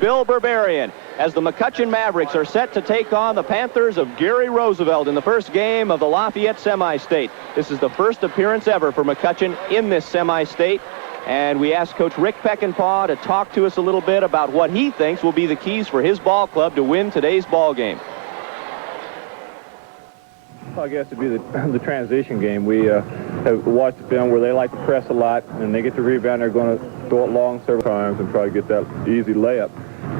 Bill Berberian, as the McCutcheon Mavericks are set to take on the Panthers of Gary Roosevelt in the first game of the Lafayette semi-state. This is the first appearance ever for McCutcheon in this semi-state. And we asked Coach Rick Peckinpah to talk to us a little bit about what he thinks will be the keys for his ball club to win today's ball game. Well, I guess it'd be the transition game. We have watched the film where they like to press a lot, and they get the rebound, they're going to throw it long several times and try to get that easy layup.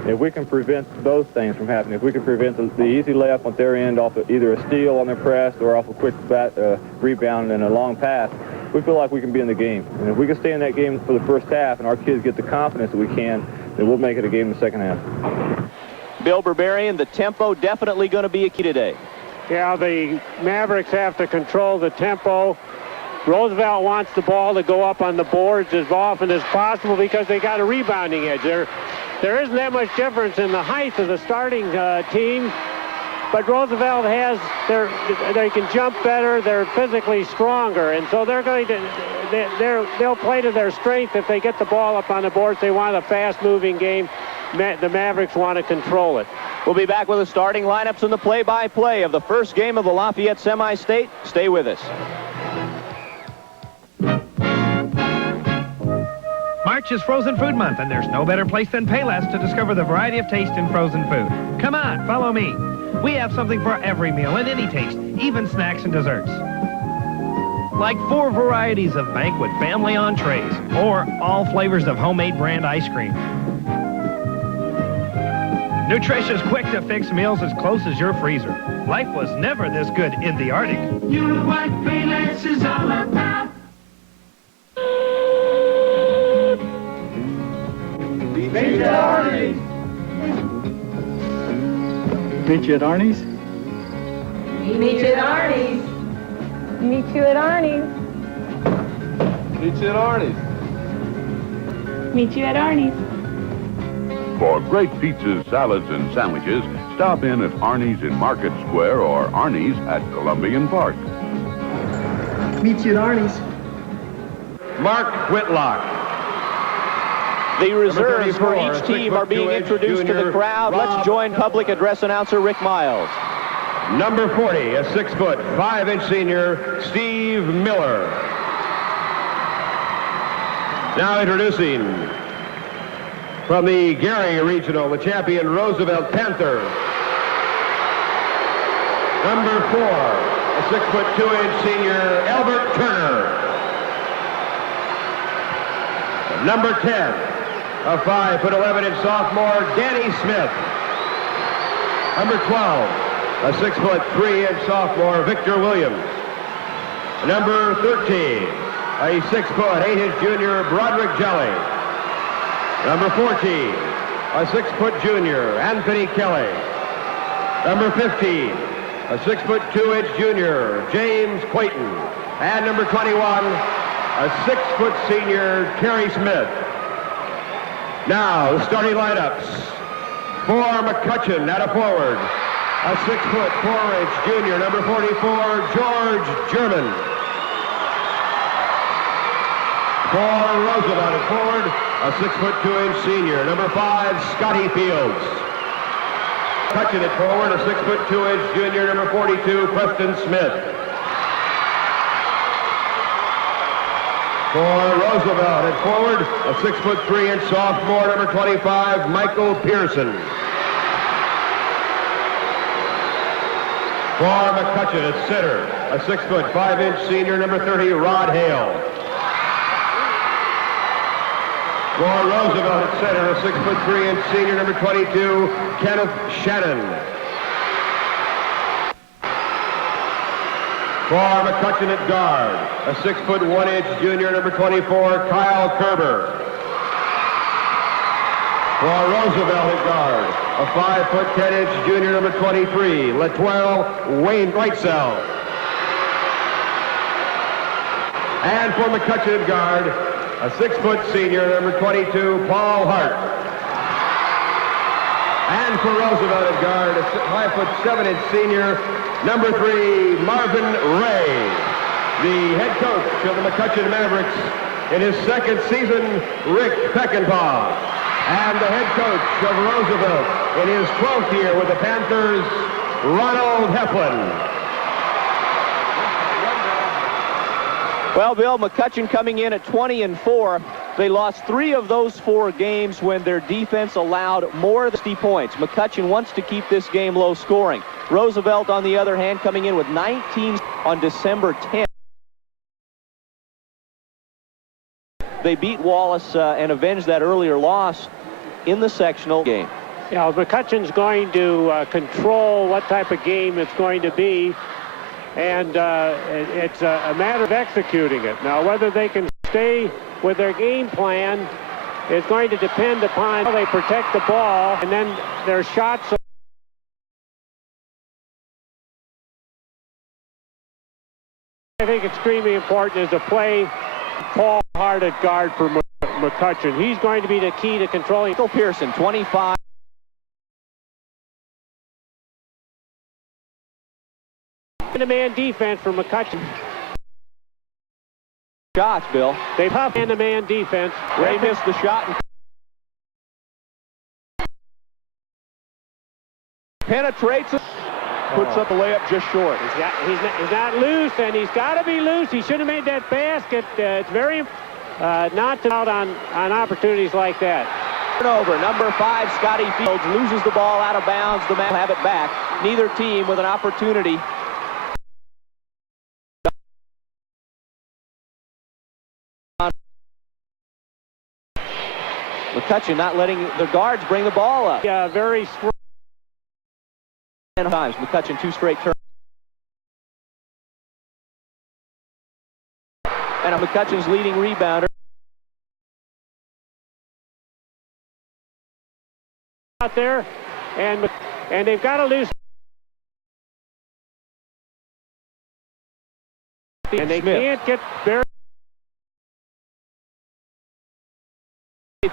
If we can prevent those things from happening, if we can prevent the easy layup on their end off of either a steal on their press or off a quick rebound and a long pass, we feel like we can be in the game. And if we can stay in that game for the first half and our kids get the confidence that we can, then we'll make it a game in the second half. Bill Berberian, the tempo definitely going to be a key today. Yeah, the Mavericks have to control the tempo. Roosevelt wants the ball to go up on the boards as often as possible because they got a rebounding edge. There isn't that much difference in the height of the starting team, but Roosevelt has they can jump better. They're physically stronger, and so they're going to they'll play to their strength if they get the ball up on the boards. They want a fast-moving game. The Mavericks want to control it. We'll be back with the starting lineups and the play-by-play of the first game of the Lafayette semi-state. Stay with us. March is Frozen Food Month, and there's no better place than Payless to discover the variety of taste in frozen food. Come on, follow me. We have something for every meal and any taste, even snacks and desserts. Like 4 varieties of banquet family entrees, or all flavors of homemade brand ice cream. Nutritious, quick-to-fix meals as close as your freezer. Life was never this good in the Arctic. You know what Payless is all about. Meet you at Arnie's. Meet you at Arnie's? Meet you at Arnie's. Meet you at Arnie's. Meet you at Arnie's. Meet you at Arnie's. For great pizzas, salads, and sandwiches, stop in at Arnie's in Market Square or Arnie's at Columbian Park. Meet you at Arnie's. Mark Whitlock. The reserves for each team are being introduced to the crowd. Let's join public address announcer Rick Miles. Number 40, a 6'5" senior, Steve Miller. Now introducing from the Gary Regional, the champion Roosevelt Panther. Number 4, a 6'2" senior, Albert Turner. Number 10, a 5'11" sophomore, Danny Smith. Number 12, a 6'3" sophomore, Victor Williams. Number 13, a 6'8" junior, Broderick Jelly. Number 14, a 6' junior, Anthony Kelly. Number 15, a 6'2" junior, James Quayton. And number 21, a 6' senior, Terry Smith. Now, the starting lineups. For McCutcheon at a forward, a 6'4" junior, number 44, George German. For Roosevelt at forward, a 6'2" senior, number 5, Scotty Fields. McCutcheon at forward, a 6'2" junior, number 42, Preston Smith. For Roosevelt at forward, a 6'3" sophomore, number 25, Michael Pearson. For McCutcheon at center, a 6'5" senior, number 30, Rod Hale. For Roosevelt at center, a 6'3" senior, number 22, Kenneth Shannon. For McCutcheon at guard, a 6'1" junior, number 24, Kyle Kerber. For Roosevelt at guard, a 5'10" junior, number 23, Latrell Wayne Reitzel. And for McCutcheon at guard, a 6' senior, number 22, Paul Hart. And for Roosevelt at guard, a 5'7" senior, number 3, Marvin Ray. The head coach of the McCutcheon Mavericks in his second season, Rick Peckinpah. And the head coach of Roosevelt in his 12th year with the Panthers, Ronald Heflin. Well, Bill, McCutcheon coming in at 20-4. They lost 3 of those 4 games when their defense allowed more than 60 points. McCutcheon wants to keep this game low scoring. Roosevelt, on the other hand, coming in with 19 on December 10th. They beat Wallace and avenged that earlier loss in the sectional game. Yeah, McCutcheon's going to control what type of game it's going to be, and it's a matter of executing it. Now, whether they can stay with their game plan is going to depend upon how they protect the ball, and then their shots. I think extremely important is to play Paul Hart at guard for McCutcheon. He's going to be the key to controlling. Michael Pearson, 25. Man defense for McCutcheon. Shots, Bill. They pop man-to-man defense. Ray missed the shot. Penetrates it. Puts up a layup just short. He's not loose, and he's got to be loose. He should have made that basket. It's very not to out on opportunities like that. Turnover. Number 5, Scotty Fields loses the ball out of bounds. The Mackey have it back. Neither team with an opportunity. McCutcheon not letting the guards bring the ball up. Yeah, very strong. Times McCutcheon 2 straight turns. And McCutcheon's leading rebounder. Out there, and they've got to lose. And they can't get very.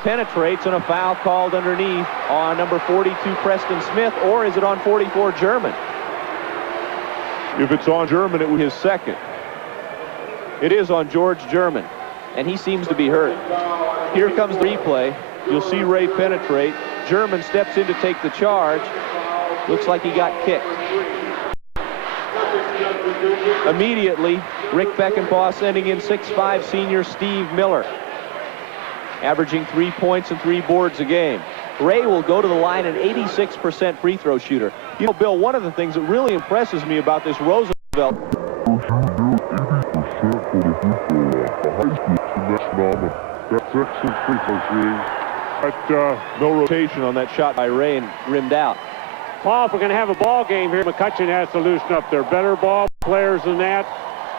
Penetrates and a foul called underneath on number 42 Preston Smith, or is it on 44 German? If it's on German, it was his second. It is on George German, and he seems to be hurt. Here comes the replay. You'll see Ray penetrate. German steps in to take the charge. Looks like he got kicked. Immediately, Rick Beckenpaugh sending in 6'5" senior Steve Miller, averaging 3 points and 3 boards a game. Ray will go to the line, an 86% free throw shooter. You know, Bill, one of the things that really impresses me about this Roosevelt. No rotation on that shot by Ray and rimmed out. Paul, if we're going to have a ball game here, McCutcheon has to loosen up. They're better ball players than that,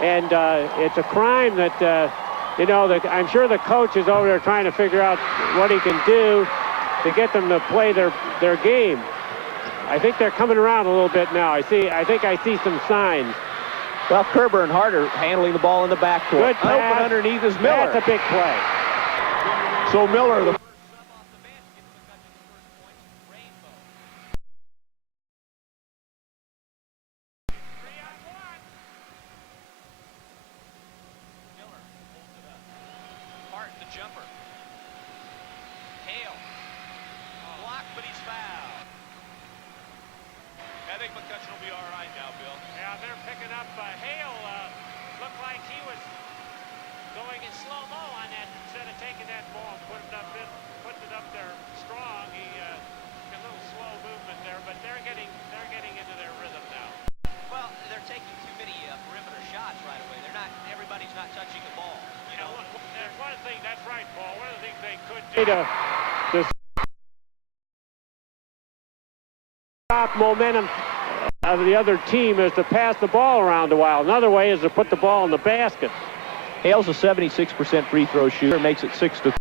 and it's a crime that. You know, I'm sure the coach is over there trying to figure out what he can do to get them to play their game. I think they're coming around a little bit now. I think I see some signs. Well, Kerber and Harder handling the ball in the backcourt. Good pass. Open underneath is Miller. That's a big play. So Miller, the jumper. Hale. Blocked, but he's fouled. I think McCutcheon will be all right now, Bill. Yeah, they're picking up Hale. Looked like he was going in slow-mo on that instead of taking that ball and putting it up there strong. He a little slow movement there, but they're getting into their rhythm now. Well, they're taking too many perimeter shots right away. Everybody's not touching the ball. You know, there's one thing, that's right, Paul. One of the things they could do to stop momentum of the other team is to pass the ball around a while. Another way is to put the ball in the basket. Hale's a 76% free throw shooter, makes it 6-3.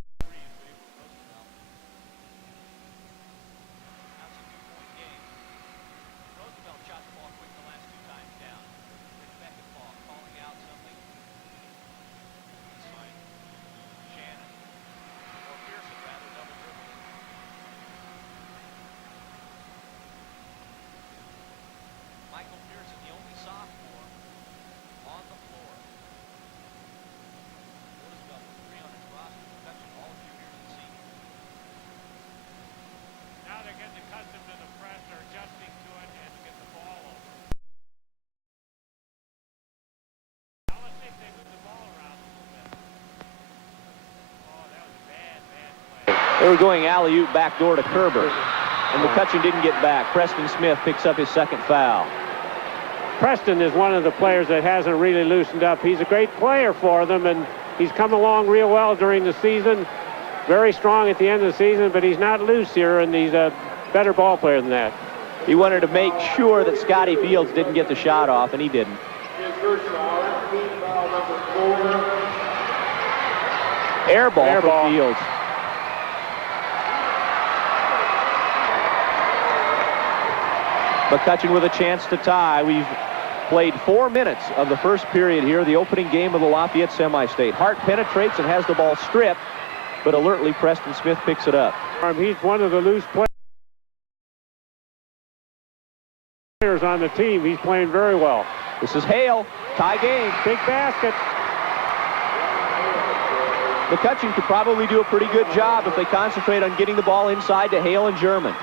They were going alley-oop backdoor to Kerber, and McCutcheon didn't get back. Preston Smith picks up his second foul. Preston is one of the players that hasn't really loosened up. He's a great player for them, and he's come along real well during the season. Very strong at the end of the season, but he's not loose here, and he's a better ball player than that. He wanted to make sure that Scotty Fields didn't get the shot off, and he didn't. Air ball for Fields. McCutcheon with a chance to tie. We've played 4 minutes of the first period here, the opening game of the Lafayette semi-state. Hart penetrates and has the ball stripped, but alertly Preston Smith picks it up. He's one of the loose players on the team. He's playing very well. This is Hale, tie game. Big basket. McCutcheon could probably do a pretty good job if they concentrate on getting the ball inside to Hale and German.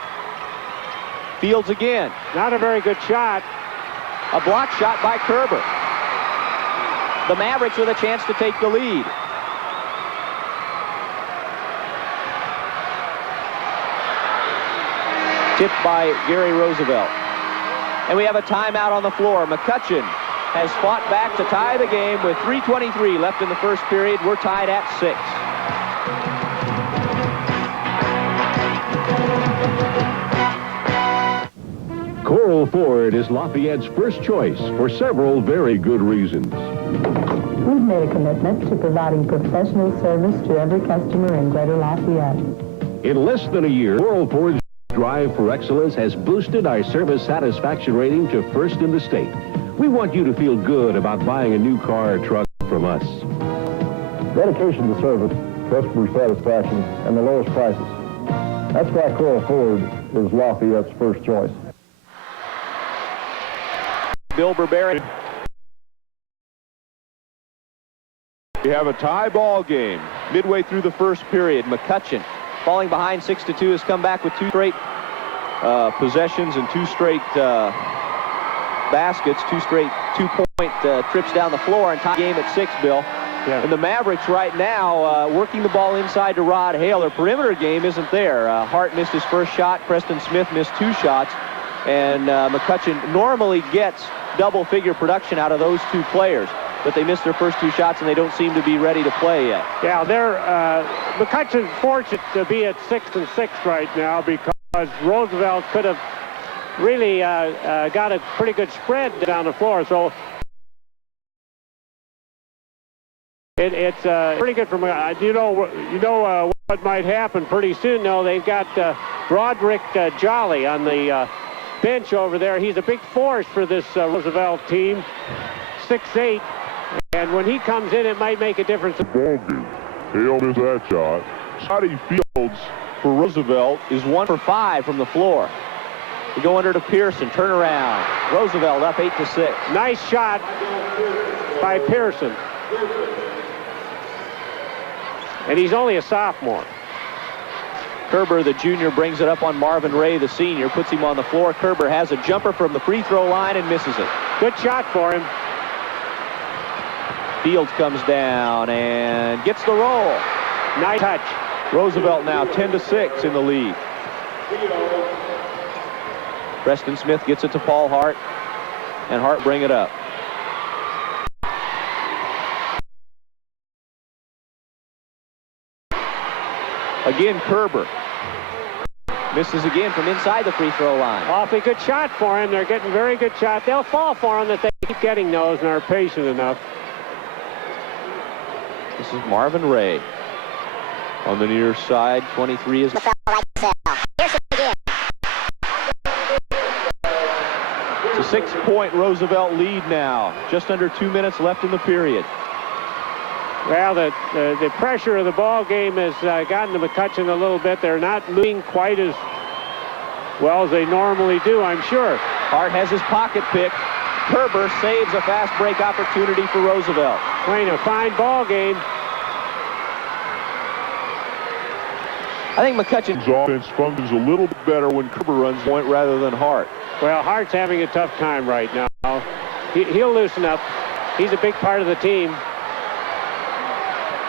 Fields again. Not a very good shot. A block shot by Kerber. The Mavericks with a chance to take the lead. Tipped by Gary Roosevelt. And we have a timeout on the floor. McCutcheon has fought back to tie the game with 3:23 left in the first period. We're tied at 6. Coral Ford is Lafayette's first choice for several very good reasons. We've made a commitment to providing professional service to every customer in Greater Lafayette. In less than a year, Coral Ford's drive for excellence has boosted our service satisfaction rating to first in the state. We want you to feel good about buying a new car or truck from us. Dedication to service, customer satisfaction, and the lowest prices. That's why Coral Ford is Lafayette's first choice. Bill Burberry. We have a tie ball game midway through the first period. McCutcheon, falling behind 6-2, has come back with 2 straight possessions and 2 straight baskets, 2 straight 2-point trips down the floor, and tie game at 6, Bill. Yeah. And the Mavericks right now working the ball inside to Rod Hale. Their perimeter game isn't there. Hart missed his first shot. Preston Smith missed 2 shots. And McCutcheon normally gets double-figure production out of those 2 players. But they missed their first 2 shots, and they don't seem to be ready to play yet. Yeah, they're McCutcheon's fortunate to be at 6-6 right now because Roosevelt could have really got a pretty good spread down the floor. So it's pretty good for me. You know what might happen pretty soon. Though they've got Broderick Jolly on the bench over there. He's a big force for this Roosevelt team. 6'8", and when he comes in, it might make a difference. Hale missed that shot. Scotty Fields for Roosevelt is 1 for 5 from the floor. We go under to Pearson. Turn around. Roosevelt up 8-6. Nice shot by Pearson. And he's only a sophomore. Kerber, the junior, brings it up on Marvin Ray, the senior, puts him on the floor. Kerber has a jumper from the free throw line and misses it. Good shot for him. Fields comes down and gets the roll. Nice touch. Roosevelt now 10-6 in the lead. Preston Smith gets it to Paul Hart, and Hart bring it up. Again, Kerber misses again from inside the free throw line. Awfully good shot for him. They're getting very good shot. They'll fall for him if they keep getting those and are patient enough. This is Marvin Ray on the near side. 23 is. It's a 6-point Roosevelt lead now. Just under 2 minutes left in the period. Well, the pressure of the ball game has gotten to McCutcheon a little bit. They're not moving quite as well as they normally do, I'm sure. Hart has his pocket pick. Kerber saves a fast break opportunity for Roosevelt. Playing a fine ball game. I think McCutcheon's offense functions a little bit better when Kerber runs point rather than Hart. Well, Hart's having a tough time right now. He'll loosen up. He's a big part of the team.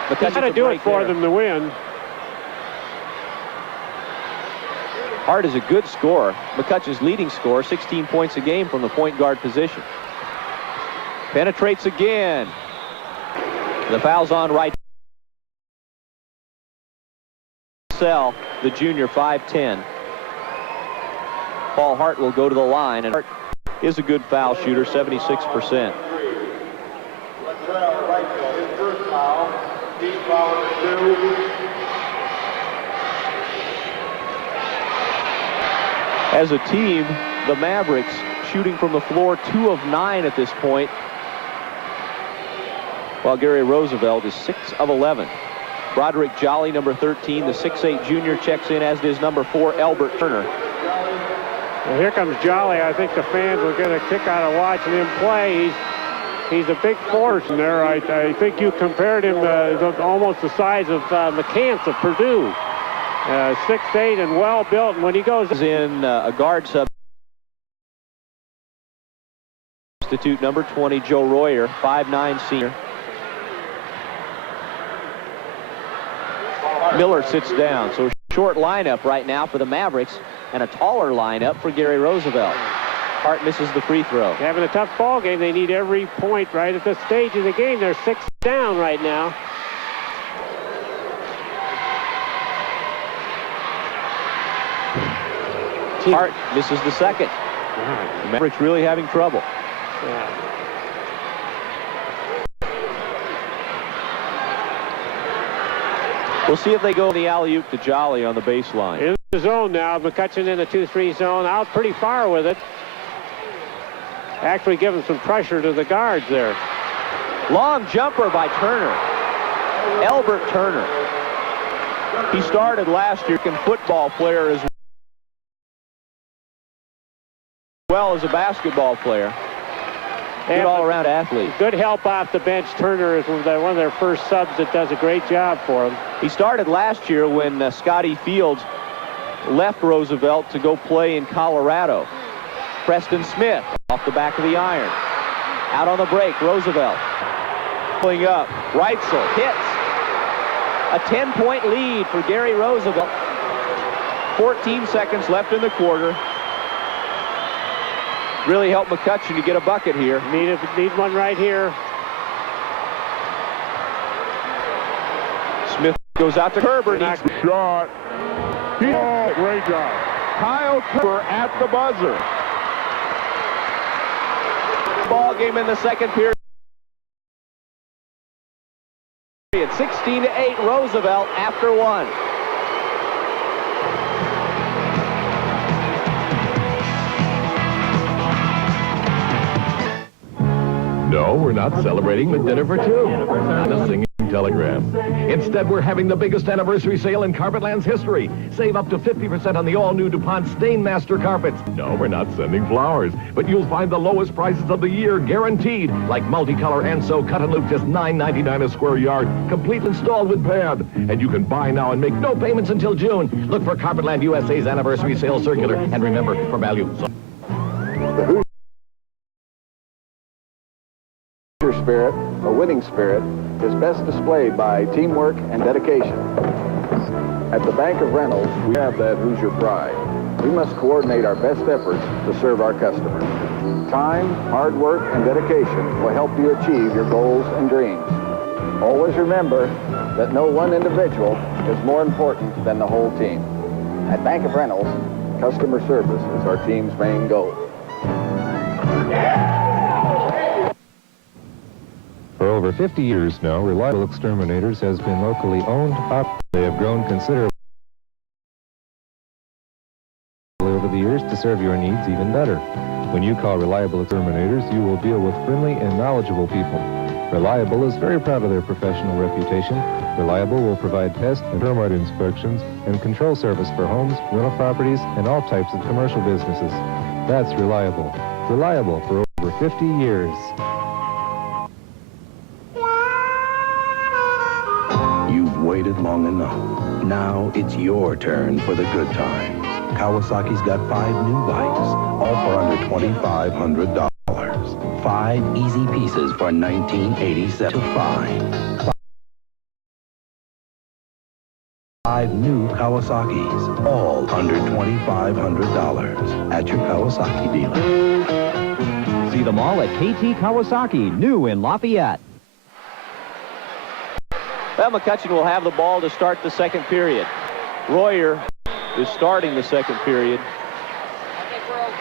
He's got to do it for them to win. Hart is a good scorer. McCutcheon's leading scorer, 16 points a game from the point guard position. Penetrates again. The foul's on right. The junior, 5'10". Paul Hart will go to the line, and Hart is a good foul shooter, 76%. As a team, the Mavericks shooting from the floor 2 of 9 at this point, while Gary Roosevelt is 6 of 11. Broderick Jolly, number 13, the 6'8 junior, checks in, as does number 4, Albert Turner. Well, here comes Jolly. I think the fans will get a kick out of watching him play. He's a big force in there. I think you compared him almost the size of McCants of Purdue. 6'8 and well built, and when he goes in a guard substitute, number 20, Joe Royer, 5'9 senior. Miller sits down, so short lineup right now for the Mavericks and a taller lineup for Gary Roosevelt. Hart misses the free throw. Having a tough ball game. They need every point right at this stage of the game. They're 6 down right now. Hart misses the second. The Mavericks really having trouble. Yeah. We'll see if they go the alley-oop to Jolly on the baseline. In the zone now. McCutcheon in the 2-3 zone. Out pretty far with it. Actually giving some pressure to the guards there. Long jumper by Turner. Albert Turner. He started last year as a football player as well as a basketball player. Good all-around athlete. Good help off the bench. Turner is one of their first subs that does a great job for them. He started last year when Scotty Fields left Roosevelt to go play in Colorado. Preston Smith off the back of the iron. Out on the break, Roosevelt. Pulling up, Reitzel hits. A 10-point lead for Gary Roosevelt. 14 seconds left in the quarter. Really helped McCutcheon to get a bucket here. Need one right here. Smith goes out to Herbert. Shot. Great job. Kyle Cooper at the buzzer. Ball game in the second period. 16-8 Roosevelt after 1. No, we're not celebrating the dinner for 2. The singing telegram. Instead, we're having the biggest anniversary sale in Carpetland's history. Save up to 50% on the all-new DuPont Stainmaster carpets. No, we're not sending flowers, but you'll find the lowest prices of the year guaranteed, like multicolor Anso cut and loop, just $9.99 a square yard, complete installed with pad. And you can buy now and make no payments until June. Look for Carpetland USA's anniversary sale circular, and remember, for value. Spirit, a winning spirit, is best displayed by teamwork and dedication. At the Bank of Reynolds, we have that Hoosier pride. We must coordinate our best efforts to serve our customers. Time, hard work, and dedication will help you achieve your goals and dreams. Always remember that no one individual is more important than the whole team. At Bank of Reynolds, customer service is our team's main goal. For over 50 years now, Reliable Exterminators has been locally owned. They have grown considerably over the years to serve your needs even better. When you call Reliable Exterminators, you will deal with friendly and knowledgeable people. Reliable is very proud of their professional reputation. Reliable will provide pest and termite inspections and control service for homes, rental properties, and all types of commercial businesses. That's Reliable. Reliable for over 50 years. You've waited long enough. Now it's your turn for the good times. Kawasaki's got 5 new bikes, all for under $2,500. 5 easy pieces for $19.87 to find. 5 5 new Kawasaki's, all under $2,500 at your Kawasaki dealer. See them all at KT Kawasaki, new in Lafayette. Well, McCutcheon will have the ball to start the second period. Royer is starting the second period.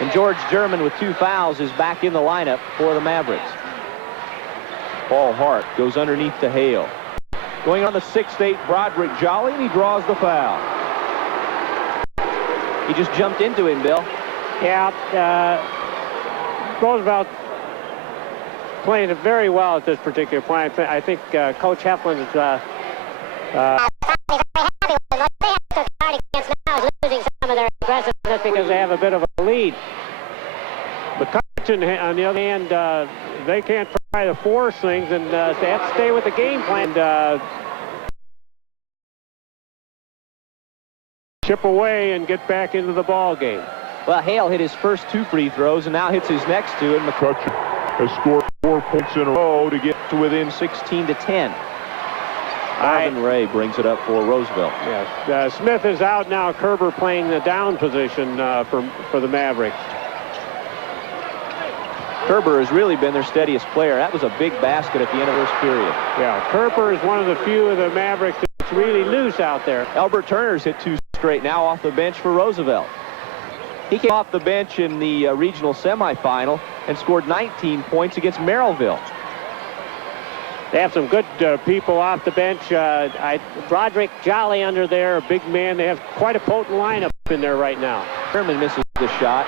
And George German, with 2 fouls, is back in the lineup for the Mavericks. Paul Hart goes underneath to Hale. Going on the 6'8", Broderick Jolly, and he draws the foul. He just jumped into him, Bill. Yeah, Roosevelt playing it very well at this particular point. I think Coach Heflin is losing some of their aggressiveness because they have a bit of a lead. McCutcheon, on the other hand, they can't try to force things, and they have to stay with the game plan. Chip away and get back into the ball game. Well, Hale hit his first 2 free throws and now hits his next 2, and McCutcheon has scored 4 points in a row to get to within 16-10. Marvin Ray brings it up for Roosevelt. Yes, Smith is out now. Kerber playing the down position for the Mavericks. Kerber has really been their steadiest player. That was a big basket at the end of this period. Yeah, Kerber is one of the few of the Mavericks that's really loose out there. Albert Turner's hit 2 straight now off the bench for Roosevelt. He came off the bench in the regional semifinal and scored 19 points against Merrillville. They have some good people off the bench. Broderick Jolly under there, a big man. They have quite a potent lineup in there right now. Sherman misses the shot.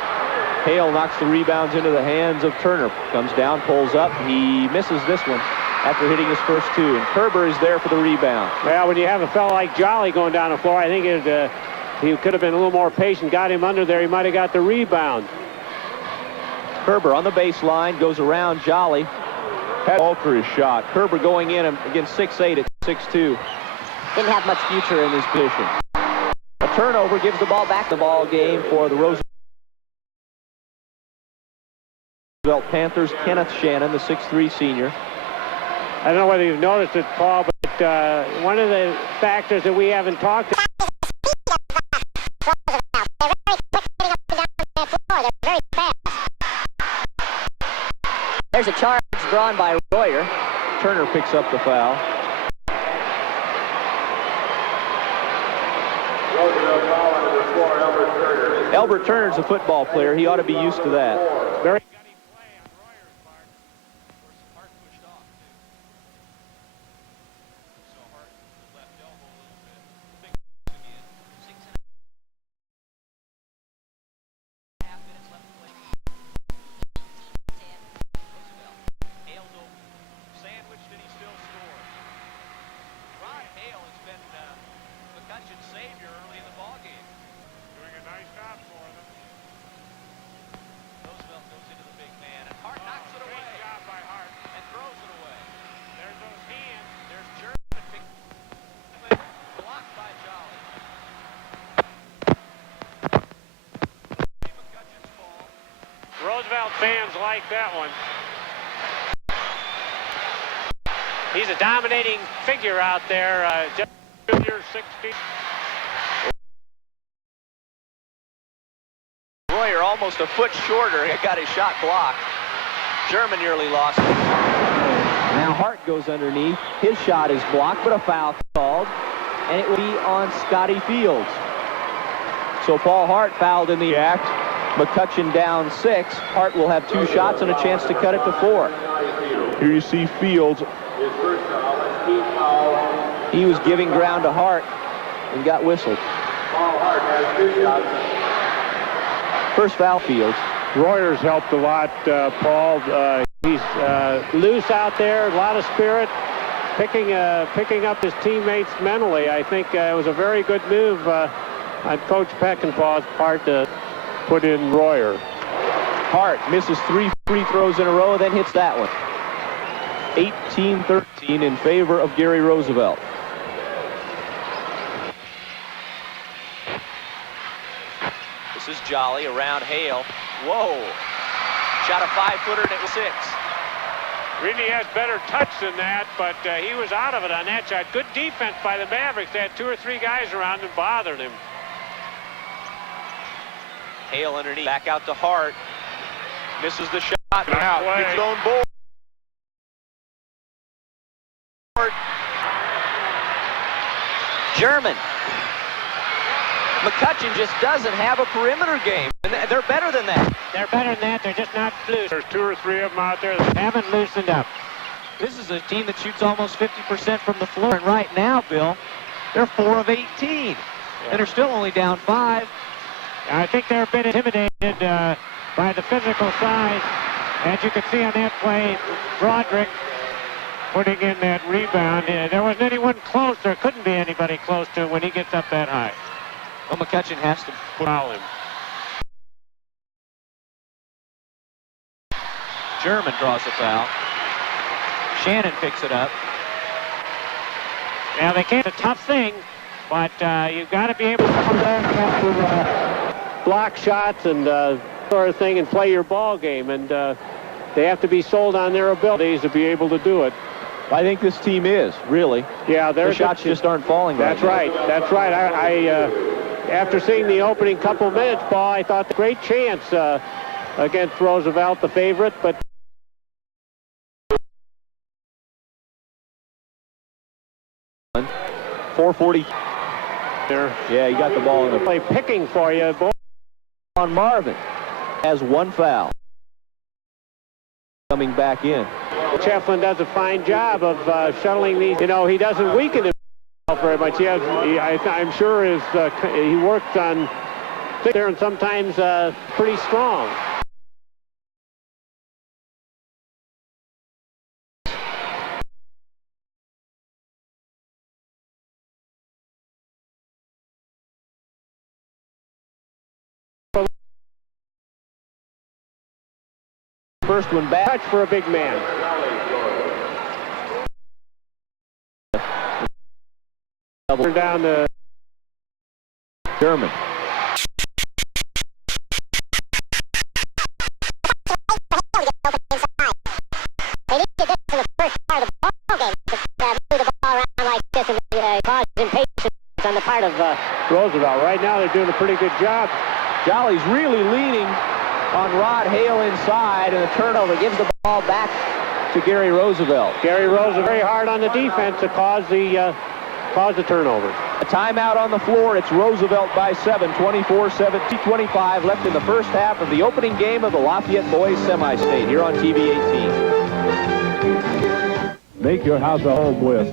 Hale knocks the rebounds into the hands of Turner. Comes down, pulls up. He misses this one after hitting his first 2. And Kerber is there for the rebound. Well, when you have a fellow like Jolly going down the floor, I think he could have been a little more patient, got him under there. He might have got the rebound. Kerber on the baseline, goes around Jolly. Had to alter his shot. Kerber going in against 6'8" at 6'2". Didn't have much future in his position. A turnover gives the ball back the ball game for the Roosevelt Panthers. Kenneth Shannon, the 6'3" senior. I don't know whether you've noticed it, Paul, but one of the factors that we haven't talked about. There's a charge drawn by Royer. Turner picks up the foul. Albert Turner's a football player. He ought to be used to that. Very Roosevelt fans like that one. He's a dominating figure out there. Junior 60. Royer almost a foot shorter. He got his shot blocked. German nearly lost it. Now Hart goes underneath. His shot is blocked, but a foul called. And it will be on Scotty Fields. So Paul Hart fouled in the act. McCutcheon down 6. Hart will have 2 shots and a chance to cut it to 4. Here you see Fields. He was giving ground to Hart and got whistled. First foul, Fields. Royer's helped a lot, Paul. He's loose out there, a lot of spirit, picking up his teammates mentally. I think it was a very good move on Coach Peckinpah's part to put in Royer. Hart misses 3 free throws in a row, then hits that one. 18-13 in favor of Gary Roosevelt. This is Jolly around Hale. Whoa. Shot a 5-footer and it was 6. Really has better touch than that, but he was out of it on that shot. Good defense by the Mavericks. They had 2 or 3 guys around him bothering him. Hale underneath, back out to Hart. Misses the shot. Out. Gets his own board. German. McCutcheon just doesn't have a perimeter game, and they're better than that. They're better than that. They're just not loose. There's 2 or 3 of them out there that haven't loosened up. This is a team that shoots almost 50% from the floor, and right now, Bill, they're 4 of 18, and they're still only down 5. I think they're a bit intimidated by the physical size. As you can see on that play, Broderick putting in that rebound. There wasn't anyone close. There couldn't be anybody close to him when he gets up that high. Well, McCutcheon has to foul him. German draws a foul. Shannon picks it up. Now, they can't. It's a tough thing, but you've got to be able to come back after block shots and sort of thing and play your ball game. And they have to be sold on their abilities to be able to do it. I think this team is, really. Yeah, their shots just aren't falling right now. That's right. After seeing the opening couple minutes, Paul, I thought the great chance against Roosevelt, the favorite, but 4:40 there. Yeah, you got the ball in the play picking for you. On Marvin has 1 foul. Coming back in. Cheflin does a fine job of shuttling these. You know, he doesn't weaken himself very much. I'm sure he works on there and sometimes pretty strong. First one back. Touch for a big man. Turn down the German. They need to do this in the first part of the ball game. Move the ball around like this and cause impatience on the part of Roosevelt. Right now, they're doing a pretty good job. Jolly's really leaning on Rod Hale inside, and the turnover gives the ball back to Gary Roosevelt. Gary Roosevelt very hard on the defense to cause the turnover. A timeout on the floor. It's Roosevelt by 7, 24-7, 25 left in the first half of the opening game of the Lafayette Boys Semi-State here on TV 18. Make your house a home with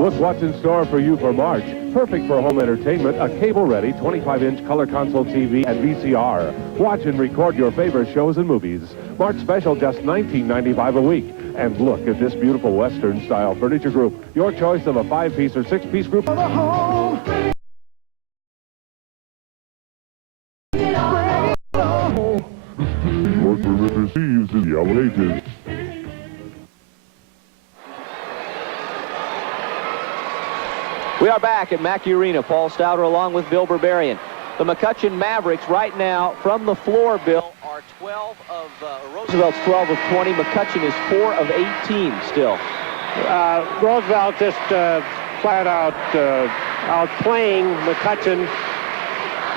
Look what's in store for you for March. Perfect for home entertainment, a cable-ready 25-inch color console TV and VCR. Watch and record your favorite shows and movies. March special, just $19.95 a week. And look at this beautiful Western-style furniture group. Your choice of a 5-piece or 6-piece group. Receives the Yellow Ages. We are back at Mackey Arena. Paul Stouter along with Bill Berberian. The McCutcheon Mavericks right now from the floor, Bill, are 12 of Roosevelt's 12 of 20. McCutcheon is 4 of 18 still. Roosevelt just flat out outplaying McCutcheon.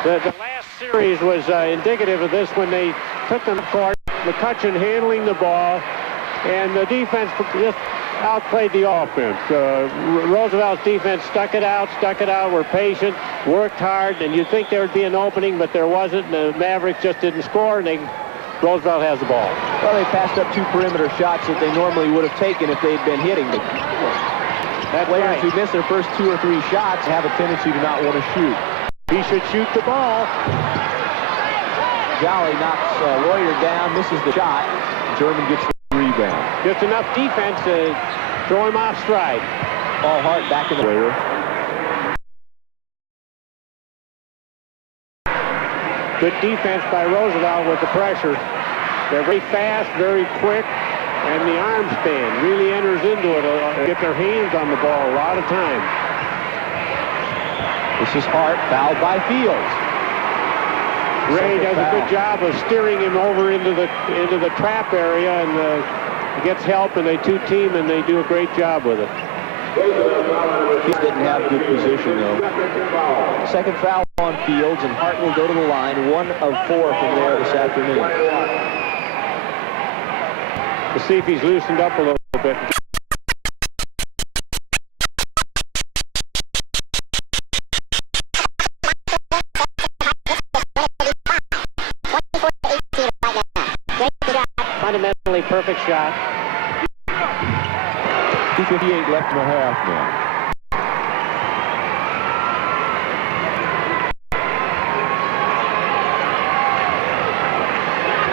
The last series was indicative of this when they took them to court. McCutcheon handling the ball, and the defense just outplayed the offense. Roosevelt's defense stuck it out, were patient, worked hard, and you'd think there would be an opening, but there wasn't. The Mavericks just didn't score, and Roosevelt has the ball. Well, they passed up 2 perimeter shots that they normally would have taken if they'd been hitting. But players who miss their first 2 or 3 shots have a tendency to not want to shoot. He should shoot the ball. Jolly knocks Lawyer down, misses the shot. German gets the rebound. Just enough defense to throw him off stride. Ball Hart back in the Lawyer. Good defense by Roosevelt with the pressure. They're very fast, very quick, and the arm span really enters into it. Get their hands on the ball a lot of time. This is Hart, fouled by Fields. Ray does a good job of steering him over into the trap area, and gets help, and they two-team, and they do a great job with it. He didn't have good position, though. Second foul on Fields, and Hart will go to the line. 1 of 4 from there this afternoon. To see if he's loosened up a little bit. Fundamentally perfect shot. 2:58 left in the half now.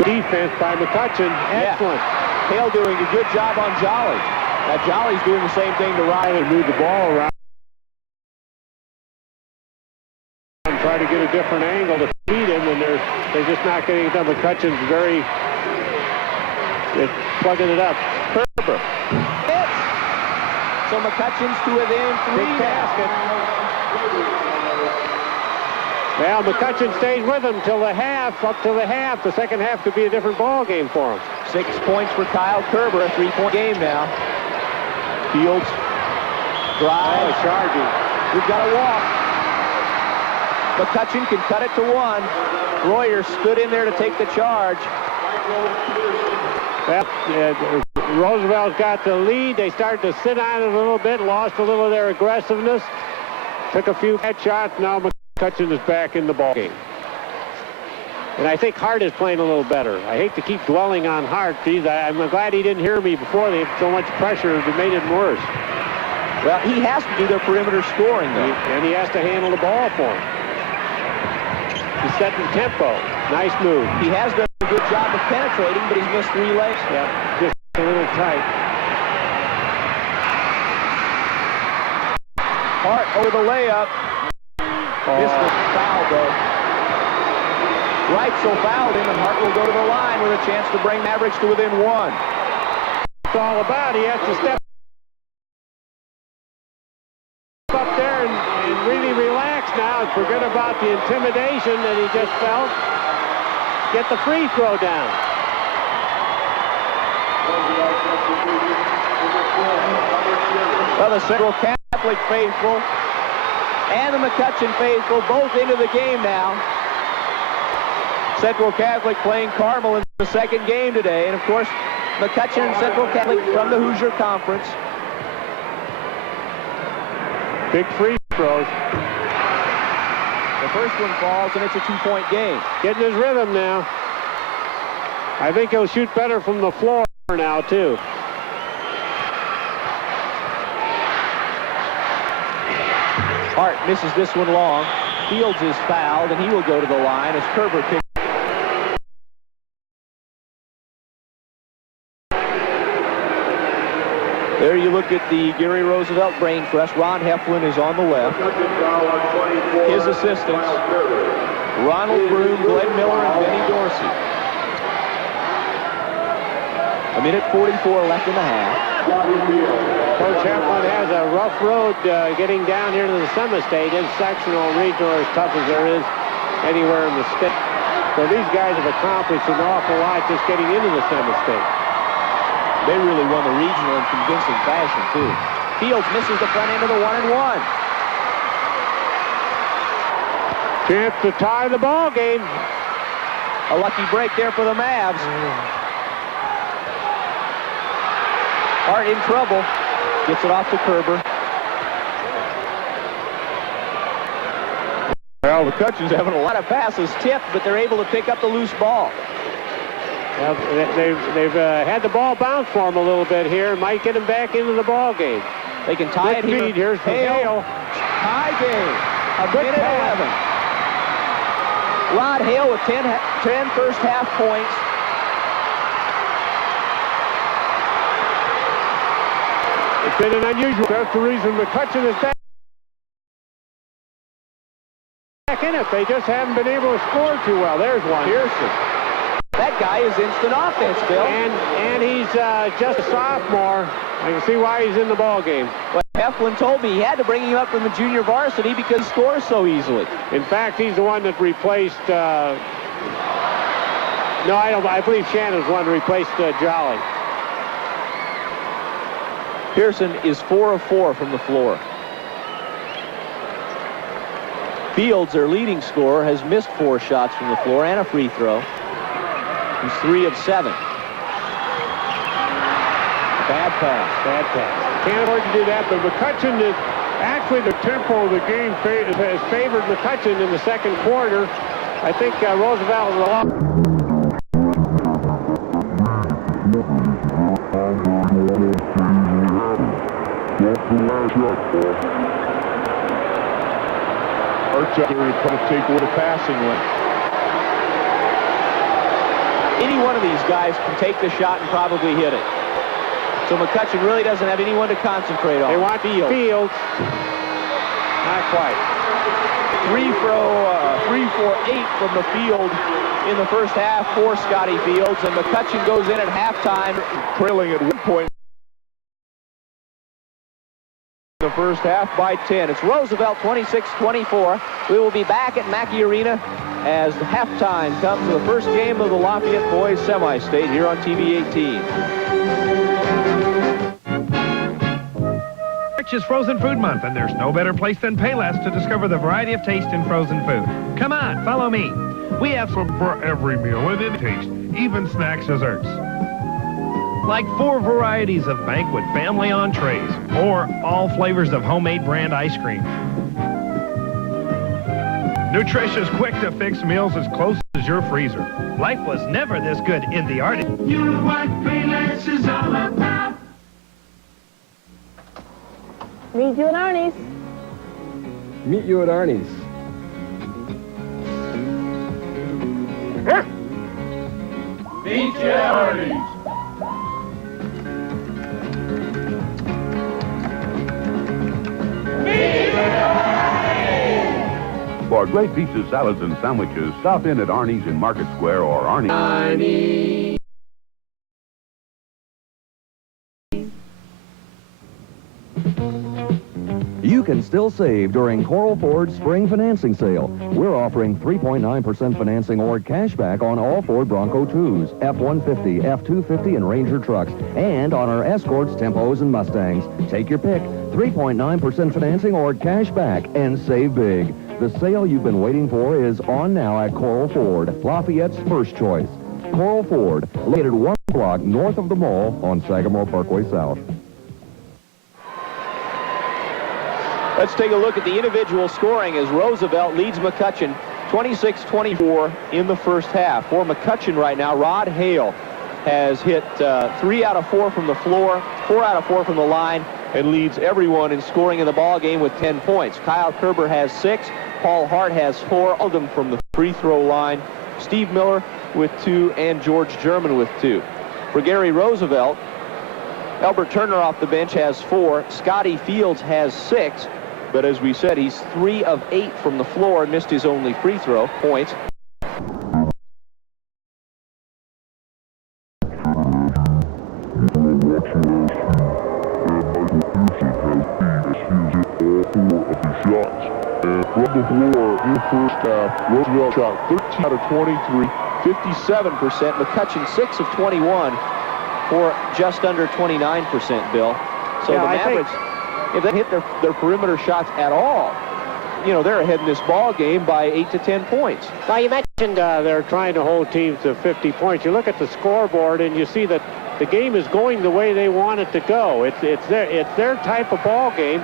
Defense by McCutcheon. Excellent. Yeah. Hale doing a good job on Jolly. Now Jolly's doing the same thing to Ryan and move the ball around. And try to get a different angle to feed him, and they're just not getting it done. McCutcheon's very plugging it up. Kerber. Hits. So McCutcheon's to within 3 basket. Well, McCutcheon stays with him till the half, up till the half. The second half could be a different ball game for him. 6 points for Kyle Kerber, a 3-point game now. Fields drive. Charging. We've got a walk. McCutcheon can cut it to 1. Royer stood in there to take the charge. Well, Roosevelt got the lead. They started to sit on it a little bit, lost a little of their aggressiveness, took a few bad shots. Now McCutcheon is back in the ballgame. And I think Hart is playing a little better. I hate to keep dwelling on Hart. Geez, I'm glad he didn't hear me before. They had so much pressure that made it worse. Well, he has to do their perimeter scoring, though. And he has to handle the ball for him. He's setting the tempo. Nice move. He has done a good job of penetrating, but he's missed 3 layups. Yeah, just a little tight. Hart over the layup. Missed the foul, though. Wright so fouled him, and Hart will go to the line with a chance to bring Mavericks to within 1. It's all about. He has to step up there and really relax now and forget about the intimidation that he just felt. Get the free throw down. Well, the Central Catholic faithful and the McCutcheon faithful both into the game now. Central Catholic playing Carmel in the second game today. And, of course, McCutcheon and Central Catholic from the Hoosier Conference. Big free throws. The first one falls, and it's a 2-point game. Getting his rhythm now. I think he'll shoot better from the floor now, too. Hart misses this one long. Fields is fouled, and he will go to the line as Kerber kicks. There you look at the Gary Roosevelt brain trust. Ron Heflin is on the left. His assistants, Ronald Broom, Glenn Miller, and Benny Dorsey. 1:44 left in the half. Coach Heflin has a rough road getting down here to the semi-state. His sectional regional are as tough as there is anywhere in the state. So these guys have accomplished an awful lot just getting into the semi-state. They really won the regional in convincing fashion, too. Fields misses the front end of the 1-and-1. Chance to tie the ball game. A lucky break there for the Mavs. Hart in trouble. Gets it off to Kerber. Well, McCutcheon's having a lot of passes tipped, but they're able to pick up the loose ball. Well, they've had the ball bounce for them a little bit here. Might get them back into the ball game. They can tie it here. Here's Hale. Tie game. 1:11. Rod Hale with 10 first half points. It's been an unusual. That's the reason McCutcheon is back in it. They just haven't been able to score too well. There's one. Pearson. That guy is instant offense, Bill. And he's just a sophomore. I can see why he's in the ball game. Well, Heflin told me he had to bring him up from the junior varsity because he scores so easily. In fact, he's the one that replaced No, I believe Shannon's one to replace Jolly. Pearson is 4 of 4 from the floor. Fields, their leading scorer, has missed 4 shots from the floor and a free throw. He's 3 of 7. Bad pass. Can't afford to do that, but McCutcheon is actually the tempo of the game has favored McCutcheon in the second quarter. I think Roosevelt was a lot. Come take with a passing lane. Any one of these guys can take the shot and probably hit it. So McCutcheon really doesn't have anyone to concentrate on. They want Fields. Not quite. 3 for 8 from the field in the first half for Scotty Fields, and McCutcheon goes in at halftime, Trailing at 1 point. The first half by 10. It's Roosevelt 26-24. We will be back at Mackey Arena as halftime comes to the first game of the Lafayette boys semi-state here on TV 18. March is Frozen Food Month, and there's no better place than Payless to discover the variety of taste in frozen food. Come on, follow me. We have some for every meal and any taste, even snacks, desserts. Like 4 varieties of banquet family entrees, or all flavors of homemade brand ice cream. Nutritious, quick-to-fix meals as close as your freezer. Life was never this good in the Arctic. You know what Payless is all about. Meet you at Arnie's. Meet you at Arnie's. Meet you at Arnie's. For great pizzas, salads, and sandwiches, stop in at Arnie's in Market Square or Arnie's. You can still save during Coral Ford's spring financing sale. We're offering 3.9% financing or cash back on all Ford Bronco 2s, F-150, F-250, and Ranger trucks, and on our Escorts, Tempos, and Mustangs. Take your pick. 3.9% financing or cash back and save big. The sale you've been waiting for is on now at Coral Ford, Lafayette's first choice. Coral Ford, located 1 block north of the mall on Sagamore Parkway South. Let's take a look at the individual scoring as Roosevelt leads McCutcheon 26-24 in the first half. For McCutcheon right now, Rod Hale has hit 3 out of 4 from the floor, 4 out of 4 from the line, and leads everyone in scoring in the ball game with 10 points. Kyle Kerber has 6, Paul Hart has 4, all of them from the free throw line. Steve Miller with 2, and George German with 2. For Gary Roosevelt, Albert Turner off the bench has 4, Scotty Fields has 6, but as we said, he's 3 of 8 from the floor and missed his only free throw points. Shots. And from the floor in the first half, Roosevelt shot 13 out of 23. 57%. McCutcheon 6 of 21 for just under 29%, Bill. So yeah, the Mavericks, if they hit their perimeter shots at all, you know, they're ahead in this ball game by 8 to 10 points. Well, you mentioned they're trying to hold teams to 50 points. You look at the scoreboard and you see that the game is going the way they want it to go. It's their type of ball game.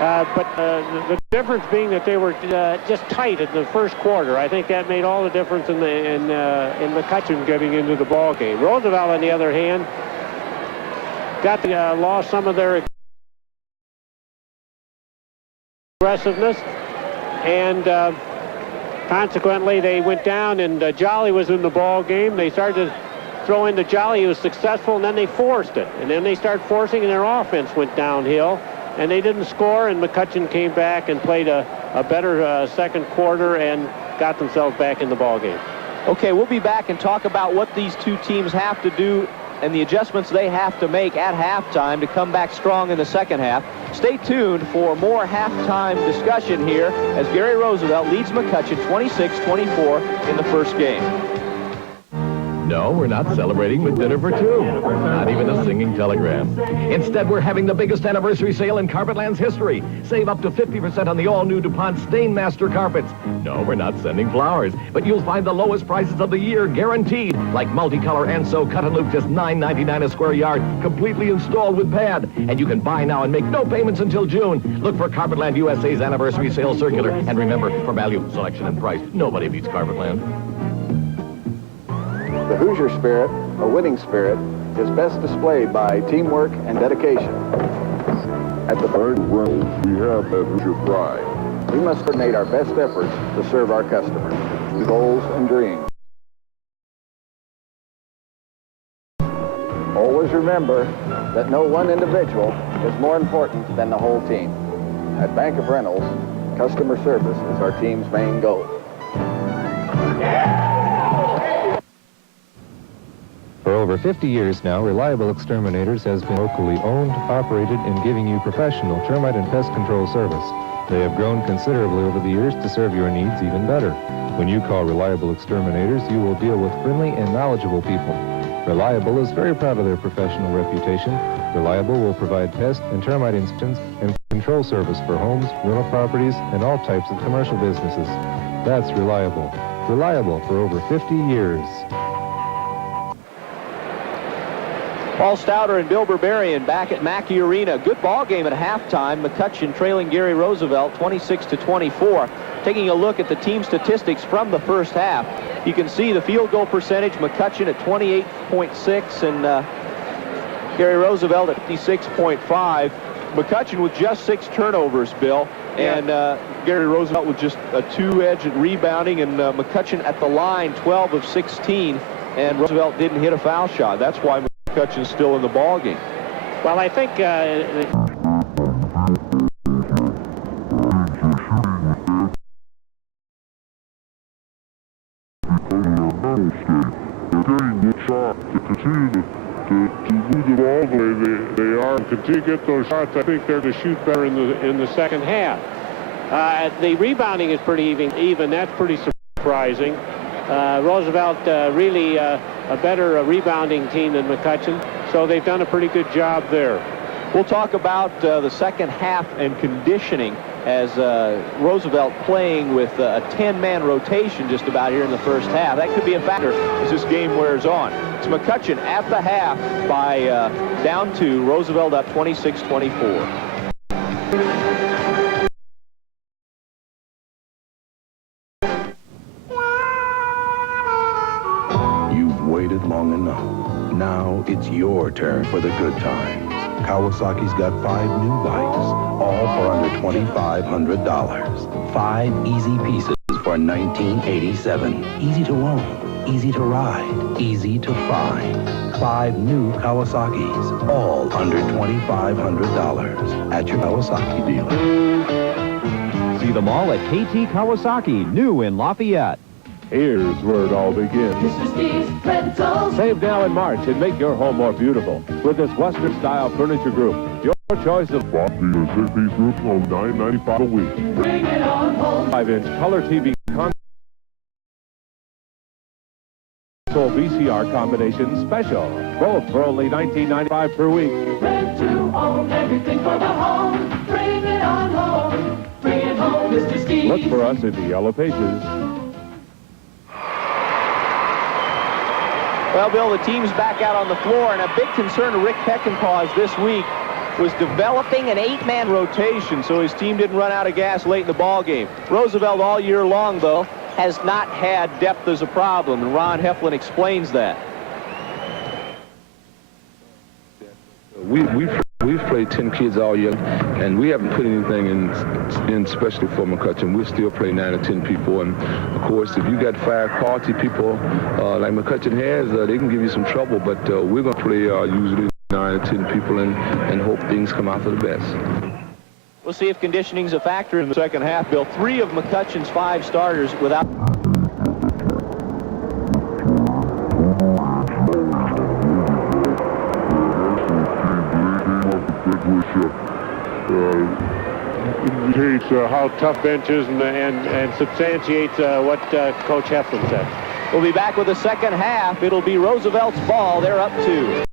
But the difference being that they were just tight in the first quarter. I think that made all the difference in McCutcheon getting into the ball game. Roosevelt, on the other hand, lost some of their aggressiveness, and consequently they went down. And Jolly was in the ball game. They started to throw into Jolly. He was successful, and then they forced it, and then they started forcing, and their offense went downhill. And they didn't score, and McCutcheon came back and played a better second quarter and got themselves back in the ball game. Okay, we'll be back and talk about what these two teams have to do and the adjustments they have to make at halftime to come back strong in the second half. Stay tuned for more halftime discussion here as Gary Roosevelt leads McCutcheon 26-24 in the first game. No, we're not celebrating with dinner for two. Not even a singing telegram. Instead, we're having the biggest anniversary sale in Carpetland's history. Save up to 50% on the all-new DuPont Stainmaster carpets. No, we're not sending flowers, but you'll find the lowest prices of the year guaranteed. Like multicolor Anso cut and loop, just $9.99 a square yard, completely installed with pad. And you can buy now and make no payments until June. Look for Carpetland USA's anniversary sale circular. And remember, for value, selection, and price, nobody beats Carpetland. The Hoosier spirit, a winning spirit, is best displayed by teamwork and dedication. At the Bank of Reynolds, we have that Hoosier pride. We must coordinate our best efforts to serve our customers, goals and dreams. Always remember that no one individual is more important than the whole team. At Bank of Reynolds, customer service is our team's main goal. For over 50 years now, Reliable Exterminators has been locally owned, operated, and giving you professional termite and pest control service. They have grown considerably over the years to serve your needs even better. When you call Reliable Exterminators, you will deal with friendly and knowledgeable people. Reliable is very proud of their professional reputation. Reliable will provide pest and termite inspections and control service for homes, rental properties, and all types of commercial businesses. That's Reliable. Reliable for over 50 years. Paul Stouter and Bill Berberian back at Mackey Arena. Good ball game at halftime. McCutcheon trailing Gary Roosevelt 26-24. Taking a look at the team statistics from the first half, you can see the field goal percentage, McCutcheon at 28.6 and Gary Roosevelt at 56.5. McCutcheon with just 6 turnovers, Bill, and Gary Roosevelt with just a 2-edged rebounding, and McCutcheon at the line 12 of 16, and Roosevelt didn't hit a foul shot. That's why McCutcheon's still in the ball game. Well, I think to continue to move the ball the way they are and continue to get those shots. I think they're to shoot better in the second half. The rebounding is pretty even. That's pretty surprising. Roosevelt really a better rebounding team than McCutcheon, so they've done a pretty good job there. We'll talk about the second half and conditioning as Roosevelt playing with a 10-man rotation just about here in the first half. That could be a factor as this game wears on. It's McCutcheon at the half by down 2, Roosevelt up 26-24. Waited long enough. Now it's your turn for the good times. Kawasaki's got 5 new bikes, all for under $2,500. 5 easy pieces for 1987. Easy to own, easy to ride, easy to find. 5 new Kawasaki's, all under $2,500 at your Kawasaki dealer. See them all at KT Kawasaki, new in Lafayette. Here's where it all begins. Mr. Steve's Rentals. Save now in March and make your home more beautiful with this Western-style furniture group. Your choice of 6-piece groups on $9.95 a week. Bring it on home. 5-inch color TV console VCR combination special. Both for only $19.95 per week. Rent to own, everything for the home. Bring it on home. Bring it home, Mr. Steve. Look for us in the yellow pages. Well, Bill, the team's back out on the floor, and a big concern of Rick Peckinpah's this week was developing an 8-man rotation so his team didn't run out of gas late in the ball game. Roosevelt all year long, though, has not had depth as a problem, and Ron Heflin explains that. We've played 10 kids all year, and we haven't put anything in specially for McCutcheon. We'll still play 9 or 10 people, and of course, if you got 5 quality people like McCutcheon has, they can give you some trouble. But we're going to play usually 9 or 10 people and hope things come out for the best. We'll see if conditioning's a factor in the second half, Bill. 3 of McCutcheon's 5 starters without... indicates how tough bench is and substantiates what Coach Heflin said. We'll be back with the second half. It'll be Roosevelt's ball. They're up 2.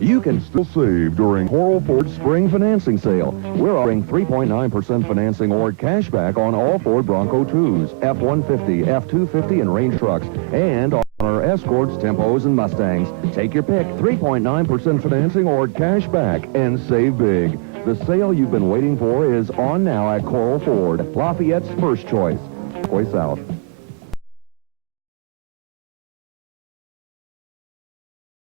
You can still save during Coral Ford Spring Financing Sale. We're offering 3.9% financing or cash back on all Ford Bronco 2s, F-150, F-250, and Range trucks, and on our Escorts, Tempos, and Mustangs. Take your pick, 3.9% financing or cash back, and save big. The sale you've been waiting for is on now at Coral Ford, Lafayette's first choice. Way south.